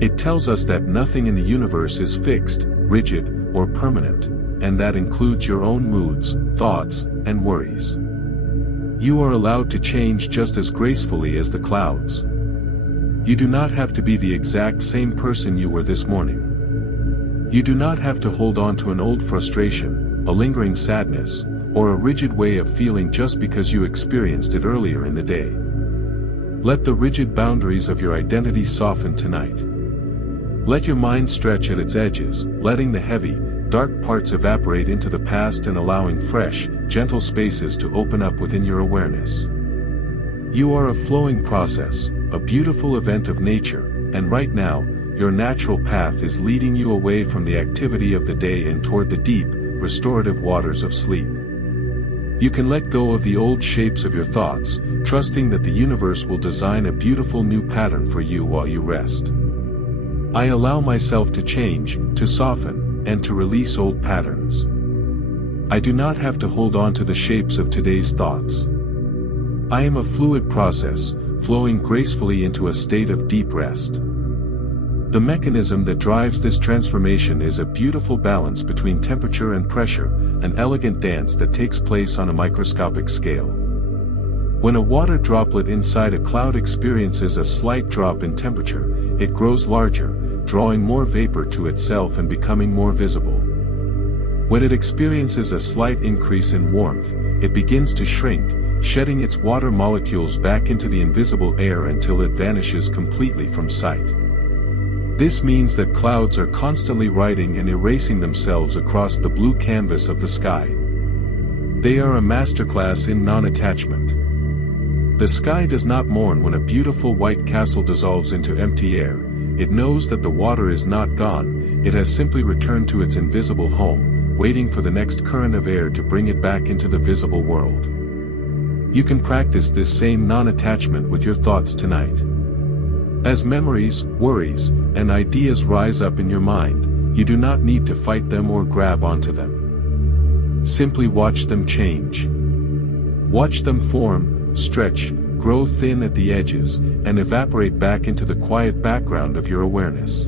It tells us that nothing in the universe is fixed, rigid, or permanent, and that includes your own moods, thoughts, and worries. You are allowed to change just as gracefully as the clouds. You do not have to be the exact same person you were this morning. You do not have to hold on to an old frustration, a lingering sadness, or a rigid way of feeling just because you experienced it earlier in the day. Let the rigid boundaries of your identity soften tonight. Let your mind stretch at its edges, letting the heavy, dark parts evaporate into the past and allowing fresh, gentle spaces to open up within your awareness. You are a flowing process, a beautiful event of nature, and right now, your natural path is leading you away from the activity of the day and toward the deep, restorative waters of sleep. You can let go of the old shapes of your thoughts, trusting that the universe will design a beautiful new pattern for you while you rest. I allow myself to change, to soften, and to release old patterns. I do not have to hold on to the shapes of today's thoughts. I am a fluid process, flowing gracefully into a state of deep rest. The mechanism that drives this transformation is a beautiful balance between temperature and pressure, an elegant dance that takes place on a microscopic scale. When a water droplet inside a cloud experiences a slight drop in temperature, it grows larger, drawing more vapor to itself and becoming more visible. When it experiences a slight increase in warmth, it begins to shrink, shedding its water molecules back into the invisible air until it vanishes completely from sight. This means that clouds are constantly writing and erasing themselves across the blue canvas of the sky. They are a masterclass in non-attachment. The sky does not mourn when a beautiful white castle dissolves into empty air. It knows that the water is not gone, it has simply returned to its invisible home, waiting for the next current of air to bring it back into the visible world. You can practice this same non-attachment with your thoughts tonight. As memories, worries, and ideas rise up in your mind, you do not need to fight them or grab onto them. Simply watch them change. Watch them form, stretch, grow thin at the edges, and evaporate back into the quiet background of your awareness.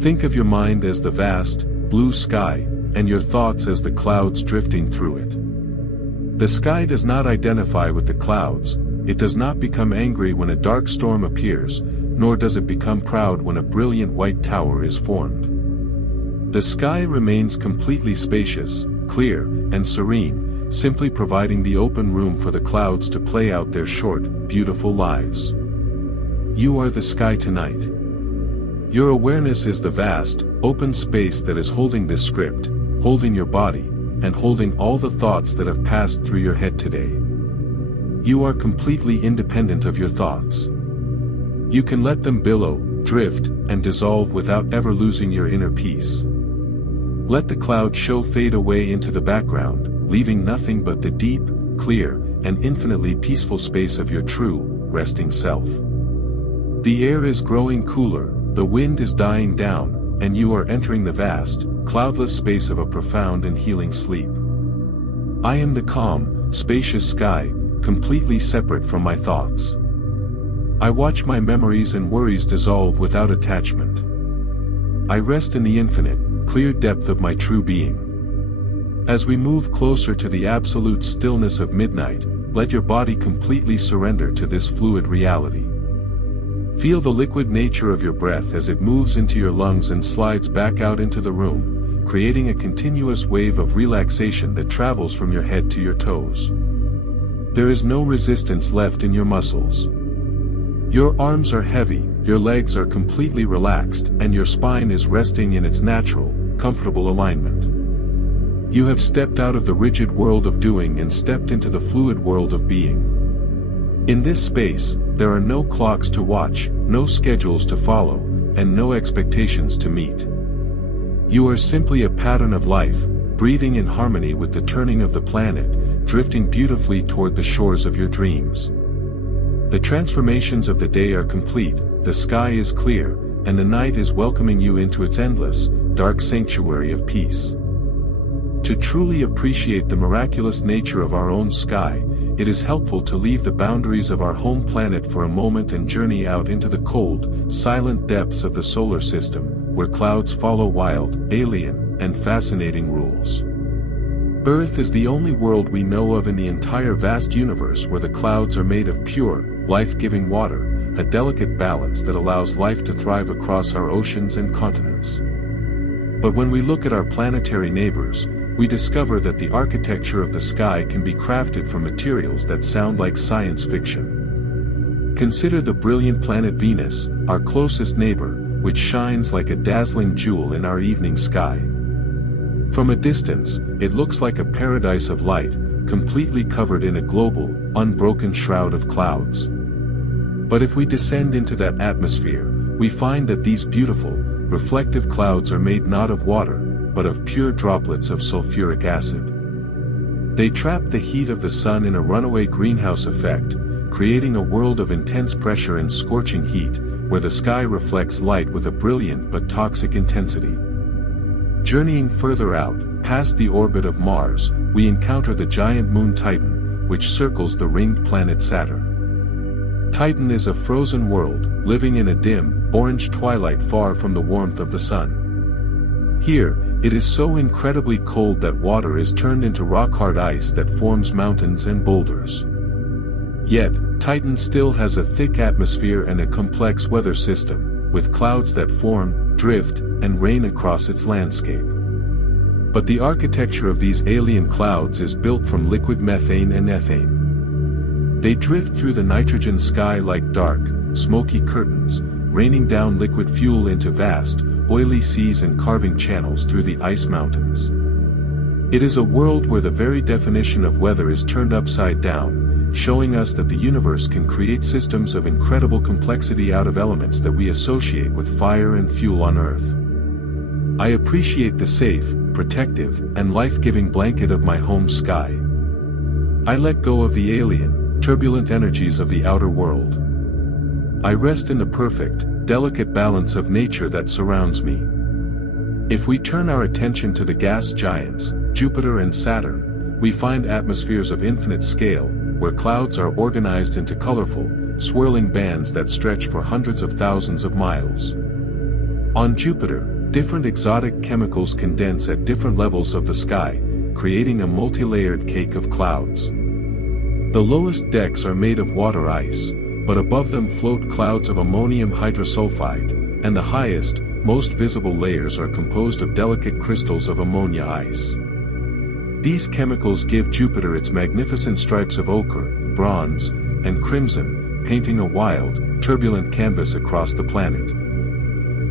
Think of your mind as the vast, blue sky, and your thoughts as the clouds drifting through it. The sky does not identify with the clouds, it does not become angry when a dark storm appears, nor does it become proud when a brilliant white tower is formed. The sky remains completely spacious, clear, and serene, simply providing the open room for the clouds to play out their short, beautiful lives. You are the sky tonight. Your awareness is the vast, open space that is holding this script, holding your body, and holding all the thoughts that have passed through your head today. You are completely independent of your thoughts. You can let them billow, drift, and dissolve without ever losing your inner peace. Let the cloud show fade away into the background, leaving nothing but the deep, clear, and infinitely peaceful space of your true, resting self. The air is growing cooler, the wind is dying down, and you are entering the vast, cloudless space of a profound and healing sleep. I am the calm, spacious sky, completely separate from my thoughts. I watch my memories and worries dissolve without attachment. I rest in the infinite, clear depth of my true being. As we move closer to the absolute stillness of midnight, let your body completely surrender to this fluid reality. Feel the liquid nature of your breath as it moves into your lungs and slides back out into the room, creating a continuous wave of relaxation that travels from your head to your toes. There is no resistance left in your muscles. Your arms are heavy, your legs are completely relaxed, and your spine is resting in its natural, comfortable alignment. You have stepped out of the rigid world of doing and stepped into the fluid world of being. In this space, there are no clocks to watch, no schedules to follow, and no expectations to meet. You are simply a pattern of life, breathing in harmony with the turning of the planet, drifting beautifully toward the shores of your dreams. The transformations of the day are complete, the sky is clear, and the night is welcoming you into its endless, dark sanctuary of peace. To truly appreciate the miraculous nature of our own sky, it is helpful to leave the boundaries of our home planet for a moment and journey out into the cold, silent depths of the solar system, where clouds follow wild, alien, and fascinating rules. Earth is the only world we know of in the entire vast universe where the clouds are made of pure, life-giving water, a delicate balance that allows life to thrive across our oceans and continents. But when we look at our planetary neighbors, we discover that the architecture of the sky can be crafted from materials that sound like science fiction. Consider the brilliant planet Venus, our closest neighbor, which shines like a dazzling jewel in our evening sky. From a distance, it looks like a paradise of light, completely covered in a global, unbroken shroud of clouds. But if we descend into that atmosphere, we find that these beautiful, reflective clouds are made not of water, but of pure droplets of sulfuric acid. They trap the heat of the sun in a runaway greenhouse effect, creating a world of intense pressure and scorching heat, where the sky reflects light with a brilliant but toxic intensity. Journeying further out, past the orbit of Mars, we encounter the giant moon Titan, which circles the ringed planet Saturn. Titan is a frozen world, living in a dim, orange twilight far from the warmth of the sun. Here, it is so incredibly cold that water is turned into rock-hard ice that forms mountains and boulders. Yet, Titan still has a thick atmosphere and a complex weather system, with clouds that form, drift, and rain across its landscape. But the architecture of these alien clouds is built from liquid methane and ethane. They drift through the nitrogen sky like dark, smoky curtains, raining down liquid fuel into vast, oily seas and carving channels through the ice mountains. It is a world where the very definition of weather is turned upside down, showing us that the universe can create systems of incredible complexity out of elements that we associate with fire and fuel on Earth. I appreciate the safe, protective, and life-giving blanket of my home sky. I let go of the alien, turbulent energies of the outer world. I rest in the perfect, delicate balance of nature that surrounds me. If we turn our attention to the gas giants, Jupiter and Saturn, we find atmospheres of infinite scale, where clouds are organized into colorful, swirling bands that stretch for hundreds of thousands of miles. On Jupiter, different exotic chemicals condense at different levels of the sky, creating a multi-layered cake of clouds. The lowest decks are made of water ice, but above them float clouds of ammonium hydrosulfide, and the highest, most visible layers are composed of delicate crystals of ammonia ice. These chemicals give Jupiter its magnificent stripes of ochre, bronze, and crimson, painting a wild, turbulent canvas across the planet.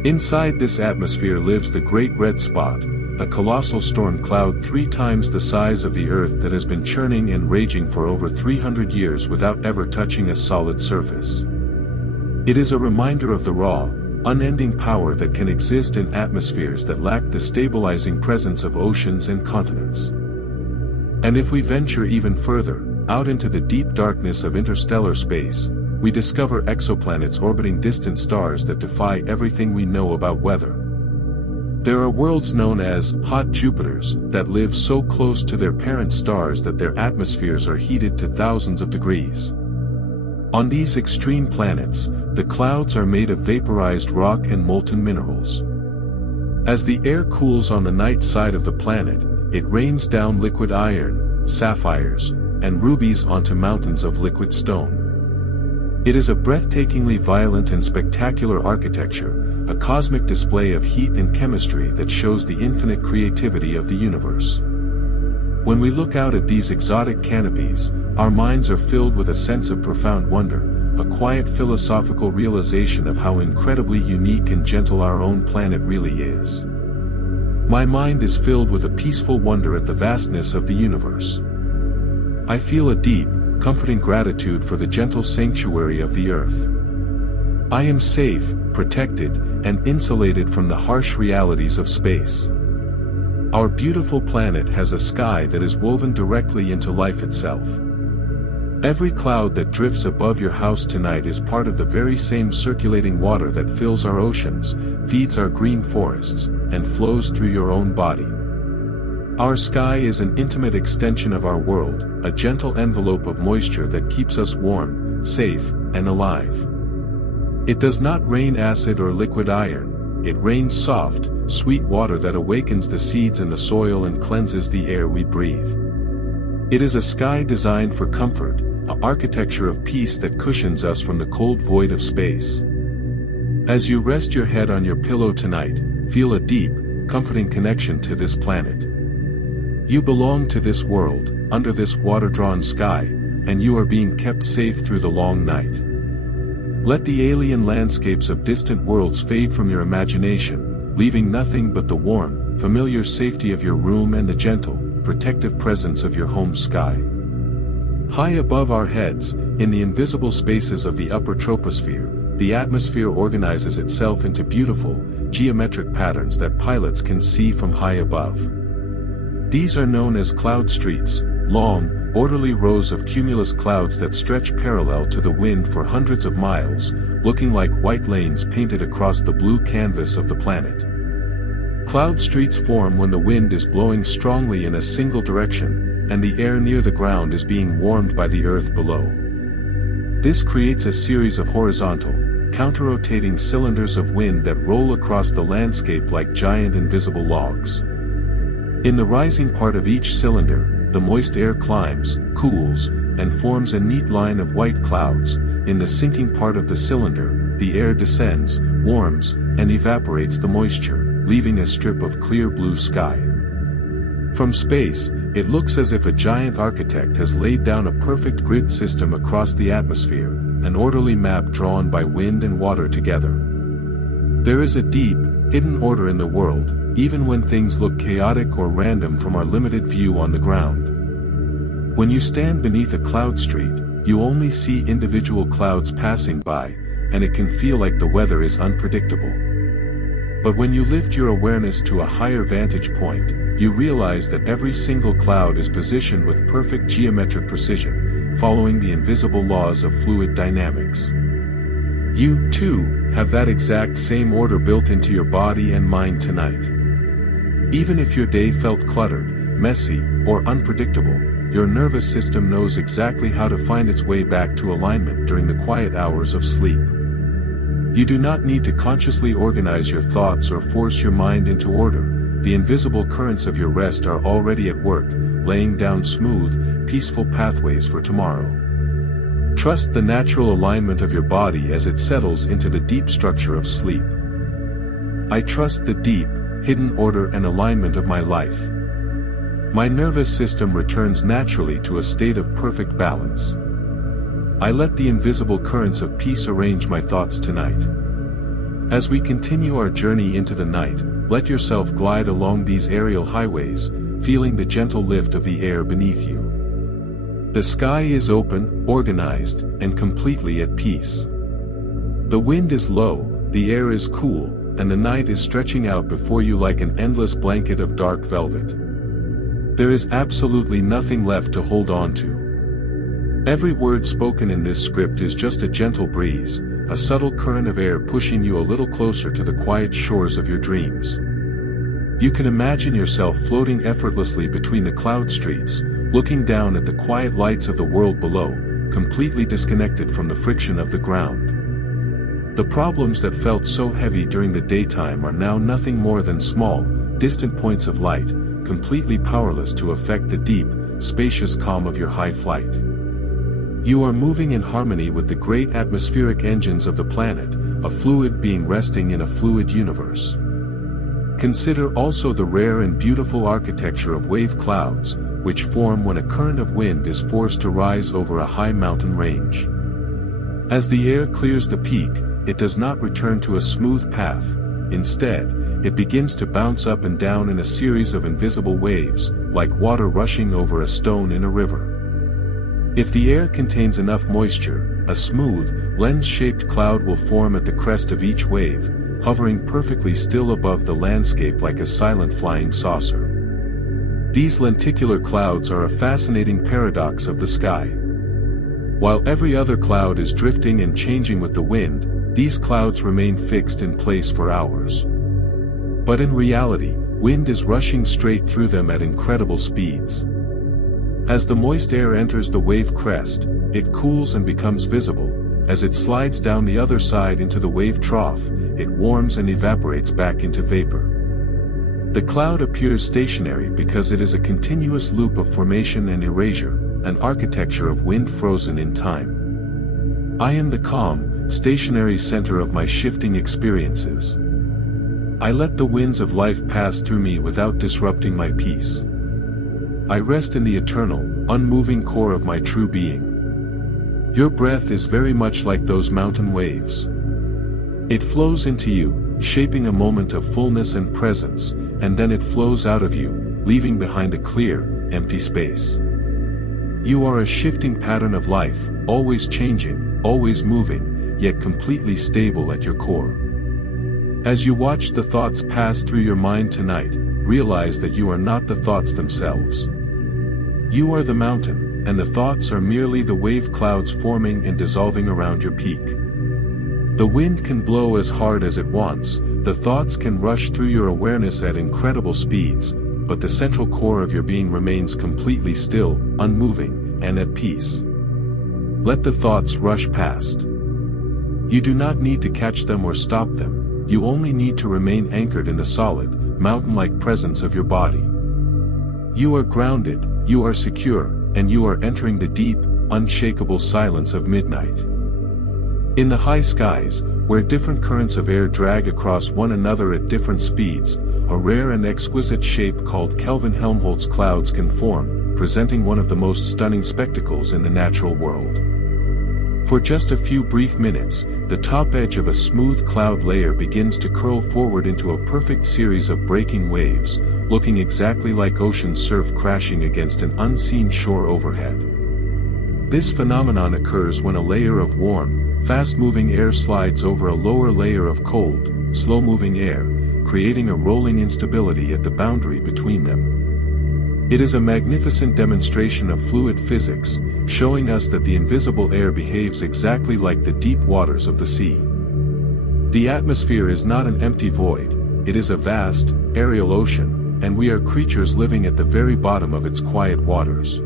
Inside this atmosphere lives the Great Red Spot, a colossal storm cloud 3 times the size of the Earth that has been churning and raging for over 300 years without ever touching a solid surface. It is a reminder of the raw, unending power that can exist in atmospheres that lack the stabilizing presence of oceans and continents. And if we venture even further, out into the deep darkness of interstellar space, we discover exoplanets orbiting distant stars that defy everything we know about weather. There are worlds known as hot Jupiters that live so close to their parent stars that their atmospheres are heated to thousands of degrees. On these extreme planets, the clouds are made of vaporized rock and molten minerals. As the air cools on the night side of the planet, it rains down liquid iron, sapphires, and rubies onto mountains of liquid stone. It is a breathtakingly violent and spectacular architecture, a cosmic display of heat and chemistry that shows the infinite creativity of the universe. When we look out at these exotic canopies, our minds are filled with a sense of profound wonder, a quiet philosophical realization of how incredibly unique and gentle our own planet really is. My mind is filled with a peaceful wonder at the vastness of the universe. I feel a deep, comforting gratitude for the gentle sanctuary of the Earth. I am safe, protected, and insulated from the harsh realities of space. Our beautiful planet has a sky that is woven directly into life itself. Every cloud that drifts above your house tonight is part of the very same circulating water that fills our oceans, feeds our green forests, and flows through your own body. Our sky is an intimate extension of our world, a gentle envelope of moisture that keeps us warm, safe, and alive. It does not rain acid or liquid iron, it rains soft, sweet water that awakens the seeds in the soil and cleanses the air we breathe. It is a sky designed for comfort, an architecture of peace that cushions us from the cold void of space. As you rest your head on your pillow tonight, feel a deep, comforting connection to this planet. You belong to this world, under this water-drawn sky, and you are being kept safe through the long night. Let the alien landscapes of distant worlds fade from your imagination, leaving nothing but the warm, familiar safety of your room and the gentle, protective presence of your home sky. High above our heads, in the invisible spaces of the upper troposphere, the atmosphere organizes itself into beautiful, geometric patterns that pilots can see from high above. These are known as cloud streets, long, orderly rows of cumulus clouds that stretch parallel to the wind for hundreds of miles, looking like white lanes painted across the blue canvas of the planet. Cloud streets form when the wind is blowing strongly in a single direction, and the air near the ground is being warmed by the earth below. This creates a series of horizontal, counter-rotating cylinders of wind that roll across the landscape like giant invisible logs. In the rising part of each cylinder, the moist air climbs, cools, and forms a neat line of white clouds. In the sinking part of the cylinder, the air descends, warms, and evaporates the moisture, leaving a strip of clear blue sky. From space, it looks as if a giant architect has laid down a perfect grid system across the atmosphere, an orderly map drawn by wind and water together. There is a deep, hidden order in the world, even when things look chaotic or random from our limited view on the ground. When you stand beneath a cloud street, you only see individual clouds passing by, and it can feel like the weather is unpredictable. But when you lift your awareness to a higher vantage point, you realize that every single cloud is positioned with perfect geometric precision, following the invisible laws of fluid dynamics. You, too, have that exact same order built into your body and mind tonight. Even if your day felt cluttered, messy, or unpredictable, your nervous system knows exactly how to find its way back to alignment during the quiet hours of sleep. You do not need to consciously organize your thoughts or force your mind into order. The invisible currents of your rest are already at work, laying down smooth, peaceful pathways for tomorrow. Trust the natural alignment of your body as it settles into the deep structure of sleep. I trust the deep, hidden order and alignment of my life. My nervous system returns naturally to a state of perfect balance. I let the invisible currents of peace arrange my thoughts tonight. As we continue our journey into the night, let yourself glide along these aerial highways, feeling the gentle lift of the air beneath you. The sky is open, organized, and completely at peace. The wind is low, the air is cool, and the night is stretching out before you like an endless blanket of dark velvet. There is absolutely nothing left to hold on to. Every word spoken in this script is just a gentle breeze, a subtle current of air pushing you a little closer to the quiet shores of your dreams. You can imagine yourself floating effortlessly between the cloud streets, looking down at the quiet lights of the world below, completely disconnected from the friction of the ground. The problems that felt so heavy during the daytime are now nothing more than small, distant points of light, completely powerless to affect the deep, spacious calm of your high flight. You are moving in harmony with the great atmospheric engines of the planet, a fluid being resting in a fluid universe. Consider also the rare and beautiful architecture of wave clouds, which form when a current of wind is forced to rise over a high mountain range. As the air clears the peak, it does not return to a smooth path. Instead, it begins to bounce up and down in a series of invisible waves, like water rushing over a stone in a river. If the air contains enough moisture, a smooth, lens-shaped cloud will form at the crest of each wave, hovering perfectly still above the landscape like a silent flying saucer. These lenticular clouds are a fascinating paradox of the sky. While every other cloud is drifting and changing with the wind, these clouds remain fixed in place for hours. But in reality, wind is rushing straight through them at incredible speeds. As the moist air enters the wave crest, it cools and becomes visible. As it slides down the other side into the wave trough, it warms and evaporates back into vapor. The cloud appears stationary because it is a continuous loop of formation and erasure, an architecture of wind frozen in time. I am the calm, stationary center of my shifting experiences. I let the winds of life pass through me without disrupting my peace. I rest in the eternal, unmoving core of my true being. Your breath is very much like those mountain waves. It flows into you, shaping a moment of fullness and presence, and then it flows out of you, leaving behind a clear, empty space. You are a shifting pattern of life, always changing, always moving, yet completely stable at your core. As you watch the thoughts pass through your mind tonight, realize that you are not the thoughts themselves. You are the mountain, and the thoughts are merely the wave clouds forming and dissolving around your peak. The wind can blow as hard as it wants, the thoughts can rush through your awareness at incredible speeds, but the central core of your being remains completely still, unmoving, and at peace. Let the thoughts rush past. You do not need to catch them or stop them, you only need to remain anchored in the solid, mountain-like presence of your body. You are grounded, you are secure, and you are entering the deep, unshakable silence of midnight. In the high skies, where different currents of air drag across one another at different speeds, a rare and exquisite shape called Kelvin-Helmholtz clouds can form, presenting one of the most stunning spectacles in the natural world. For just a few brief minutes, the top edge of a smooth cloud layer begins to curl forward into a perfect series of breaking waves, looking exactly like ocean surf crashing against an unseen shore overhead. This phenomenon occurs when a layer of warm, fast-moving air slides over a lower layer of cold, slow-moving air, creating a rolling instability at the boundary between them. It is a magnificent demonstration of fluid physics, showing us that the invisible air behaves exactly like the deep waters of the sea. The atmosphere is not an empty void, it is a vast, aerial ocean, and we are creatures living at the very bottom of its quiet waters.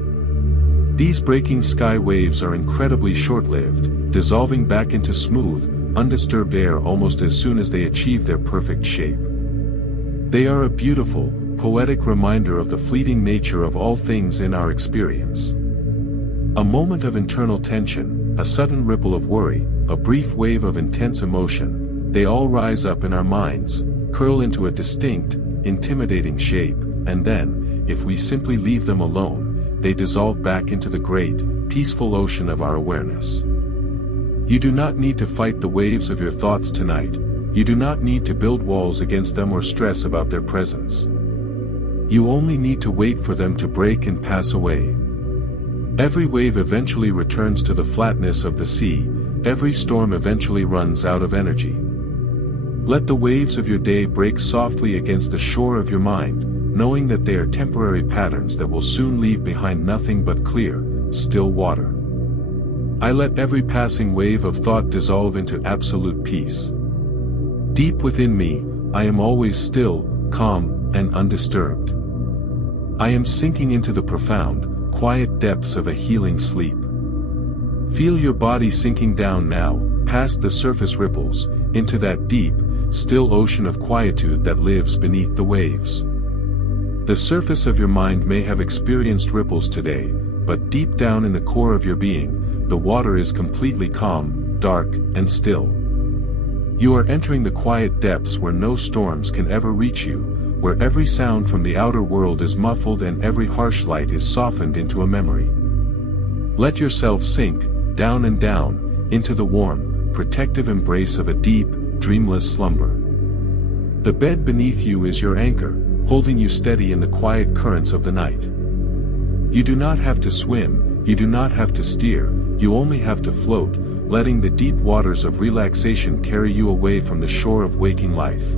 These breaking sky waves are incredibly short-lived, dissolving back into smooth, undisturbed air almost as soon as they achieve their perfect shape. They are a beautiful, poetic reminder of the fleeting nature of all things in our experience. A moment of internal tension, a sudden ripple of worry, a brief wave of intense emotion, they all rise up in our minds, curl into a distinct, intimidating shape, and then, if we simply leave them alone, they dissolve back into the great, peaceful ocean of our awareness. You do not need to fight the waves of your thoughts tonight. You do not need to build walls against them or stress about their presence. You only need to wait for them to break and pass away. Every wave eventually returns to the flatness of the sea, every storm eventually runs out of energy. Let the waves of your day break softly against the shore of your mind, knowing that they are temporary patterns that will soon leave behind nothing but clear, still water. I let every passing wave of thought dissolve into absolute peace. Deep within me, I am always still, calm, and undisturbed. I am sinking into the profound, quiet depths of a healing sleep. Feel your body sinking down now, past the surface ripples, into that deep, still ocean of quietude that lives beneath the waves. The surface of your mind may have experienced ripples today, but deep down in the core of your being, the water is completely calm, dark, and still. You are entering the quiet depths where no storms can ever reach you, where every sound from the outer world is muffled and every harsh light is softened into a memory. Let yourself sink, down and down, into the warm, protective embrace of a deep, dreamless slumber. The bed beneath you is your anchor, holding you steady in the quiet currents of the night. You do not have to swim, you do not have to steer, you only have to float, letting the deep waters of relaxation carry you away from the shore of waking life.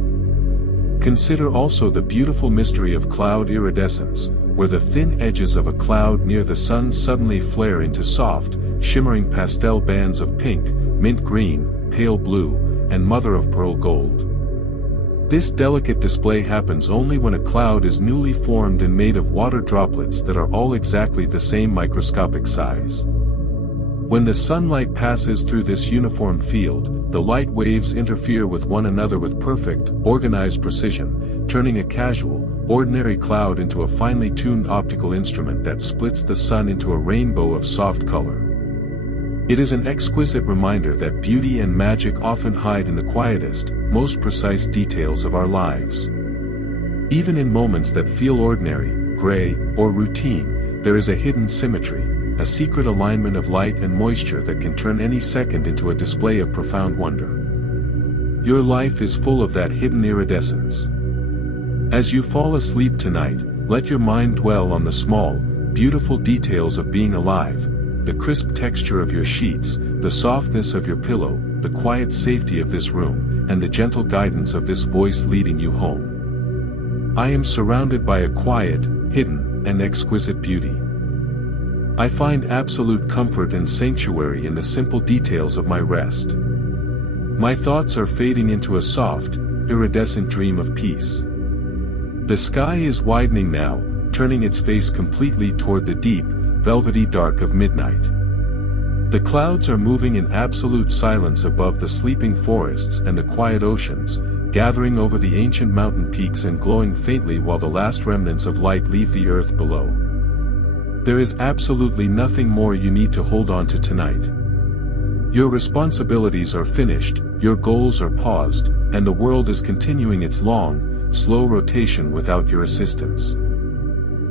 Consider also the beautiful mystery of cloud iridescence, where the thin edges of a cloud near the sun suddenly flare into soft, shimmering pastel bands of pink, mint green, pale blue, and mother-of-pearl gold. This delicate display happens only when a cloud is newly formed and made of water droplets that are all exactly the same microscopic size. When the sunlight passes through this uniform field, the light waves interfere with one another with perfect, organized precision, turning a casual, ordinary cloud into a finely tuned optical instrument that splits the sun into a rainbow of soft color. It is an exquisite reminder that beauty and magic often hide in the quietest, most precise details of our lives. Even in moments that feel ordinary, gray, or routine, there is a hidden symmetry, a secret alignment of light and moisture that can turn any second into a display of profound wonder. Your life is full of that hidden iridescence. As you fall asleep tonight, let your mind dwell on the small, beautiful details of being alive, the crisp texture of your sheets, the softness of your pillow, the quiet safety of this room, and the gentle guidance of this voice leading you home. I am surrounded by a quiet, hidden, and exquisite beauty. I find absolute comfort and sanctuary in the simple details of my rest. My thoughts are fading into a soft, iridescent dream of peace. The sky is widening now, turning its face completely toward the deep, velvety dark of midnight. The clouds are moving in absolute silence above the sleeping forests and the quiet oceans, gathering over the ancient mountain peaks and glowing faintly while the last remnants of light leave the earth below. There is absolutely nothing more you need to hold on to tonight. Your responsibilities are finished, your goals are paused, and the world is continuing its long, slow rotation without your assistance.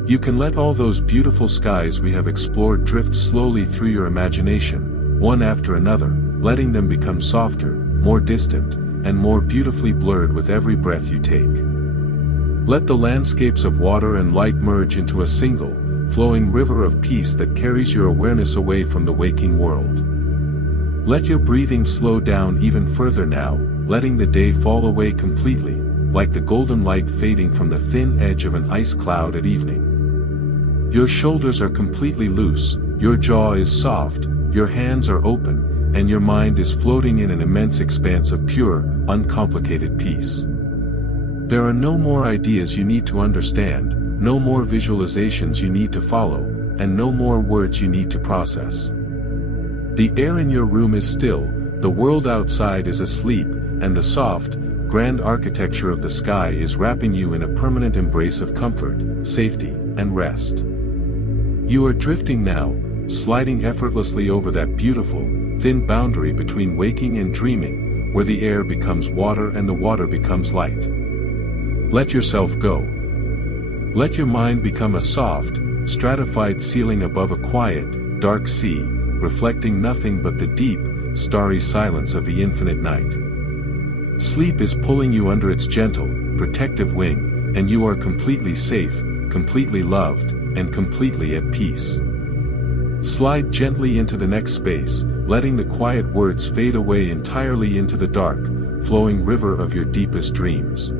You can let all those beautiful skies we have explored drift slowly through your imagination, one after another, letting them become softer, more distant, and more beautifully blurred with every breath you take. Let the landscapes of water and light merge into a single, flowing river of peace that carries your awareness away from the waking world. Let your breathing slow down even further now, letting the day fall away completely, like the golden light fading from the thin edge of an ice cloud at evening. Your shoulders are completely loose, your jaw is soft, your hands are open, and your mind is floating in an immense expanse of pure, uncomplicated peace. There are no more ideas you need to understand, no more visualizations you need to follow, and no more words you need to process. The air in your room is still, the world outside is asleep, and the soft, grand architecture of the sky is wrapping you in a permanent embrace of comfort, safety, and rest. You are drifting now, sliding effortlessly over that beautiful, thin boundary between waking and dreaming, where the air becomes water and the water becomes light. Let yourself go. Let your mind become a soft, stratified ceiling above a quiet, dark sea, reflecting nothing but the deep, starry silence of the infinite night. Sleep is pulling you under its gentle, protective wing, and you are completely safe, completely loved, and completely at peace. Slide gently into the next space, letting the quiet words fade away entirely into the dark, flowing river of your deepest dreams.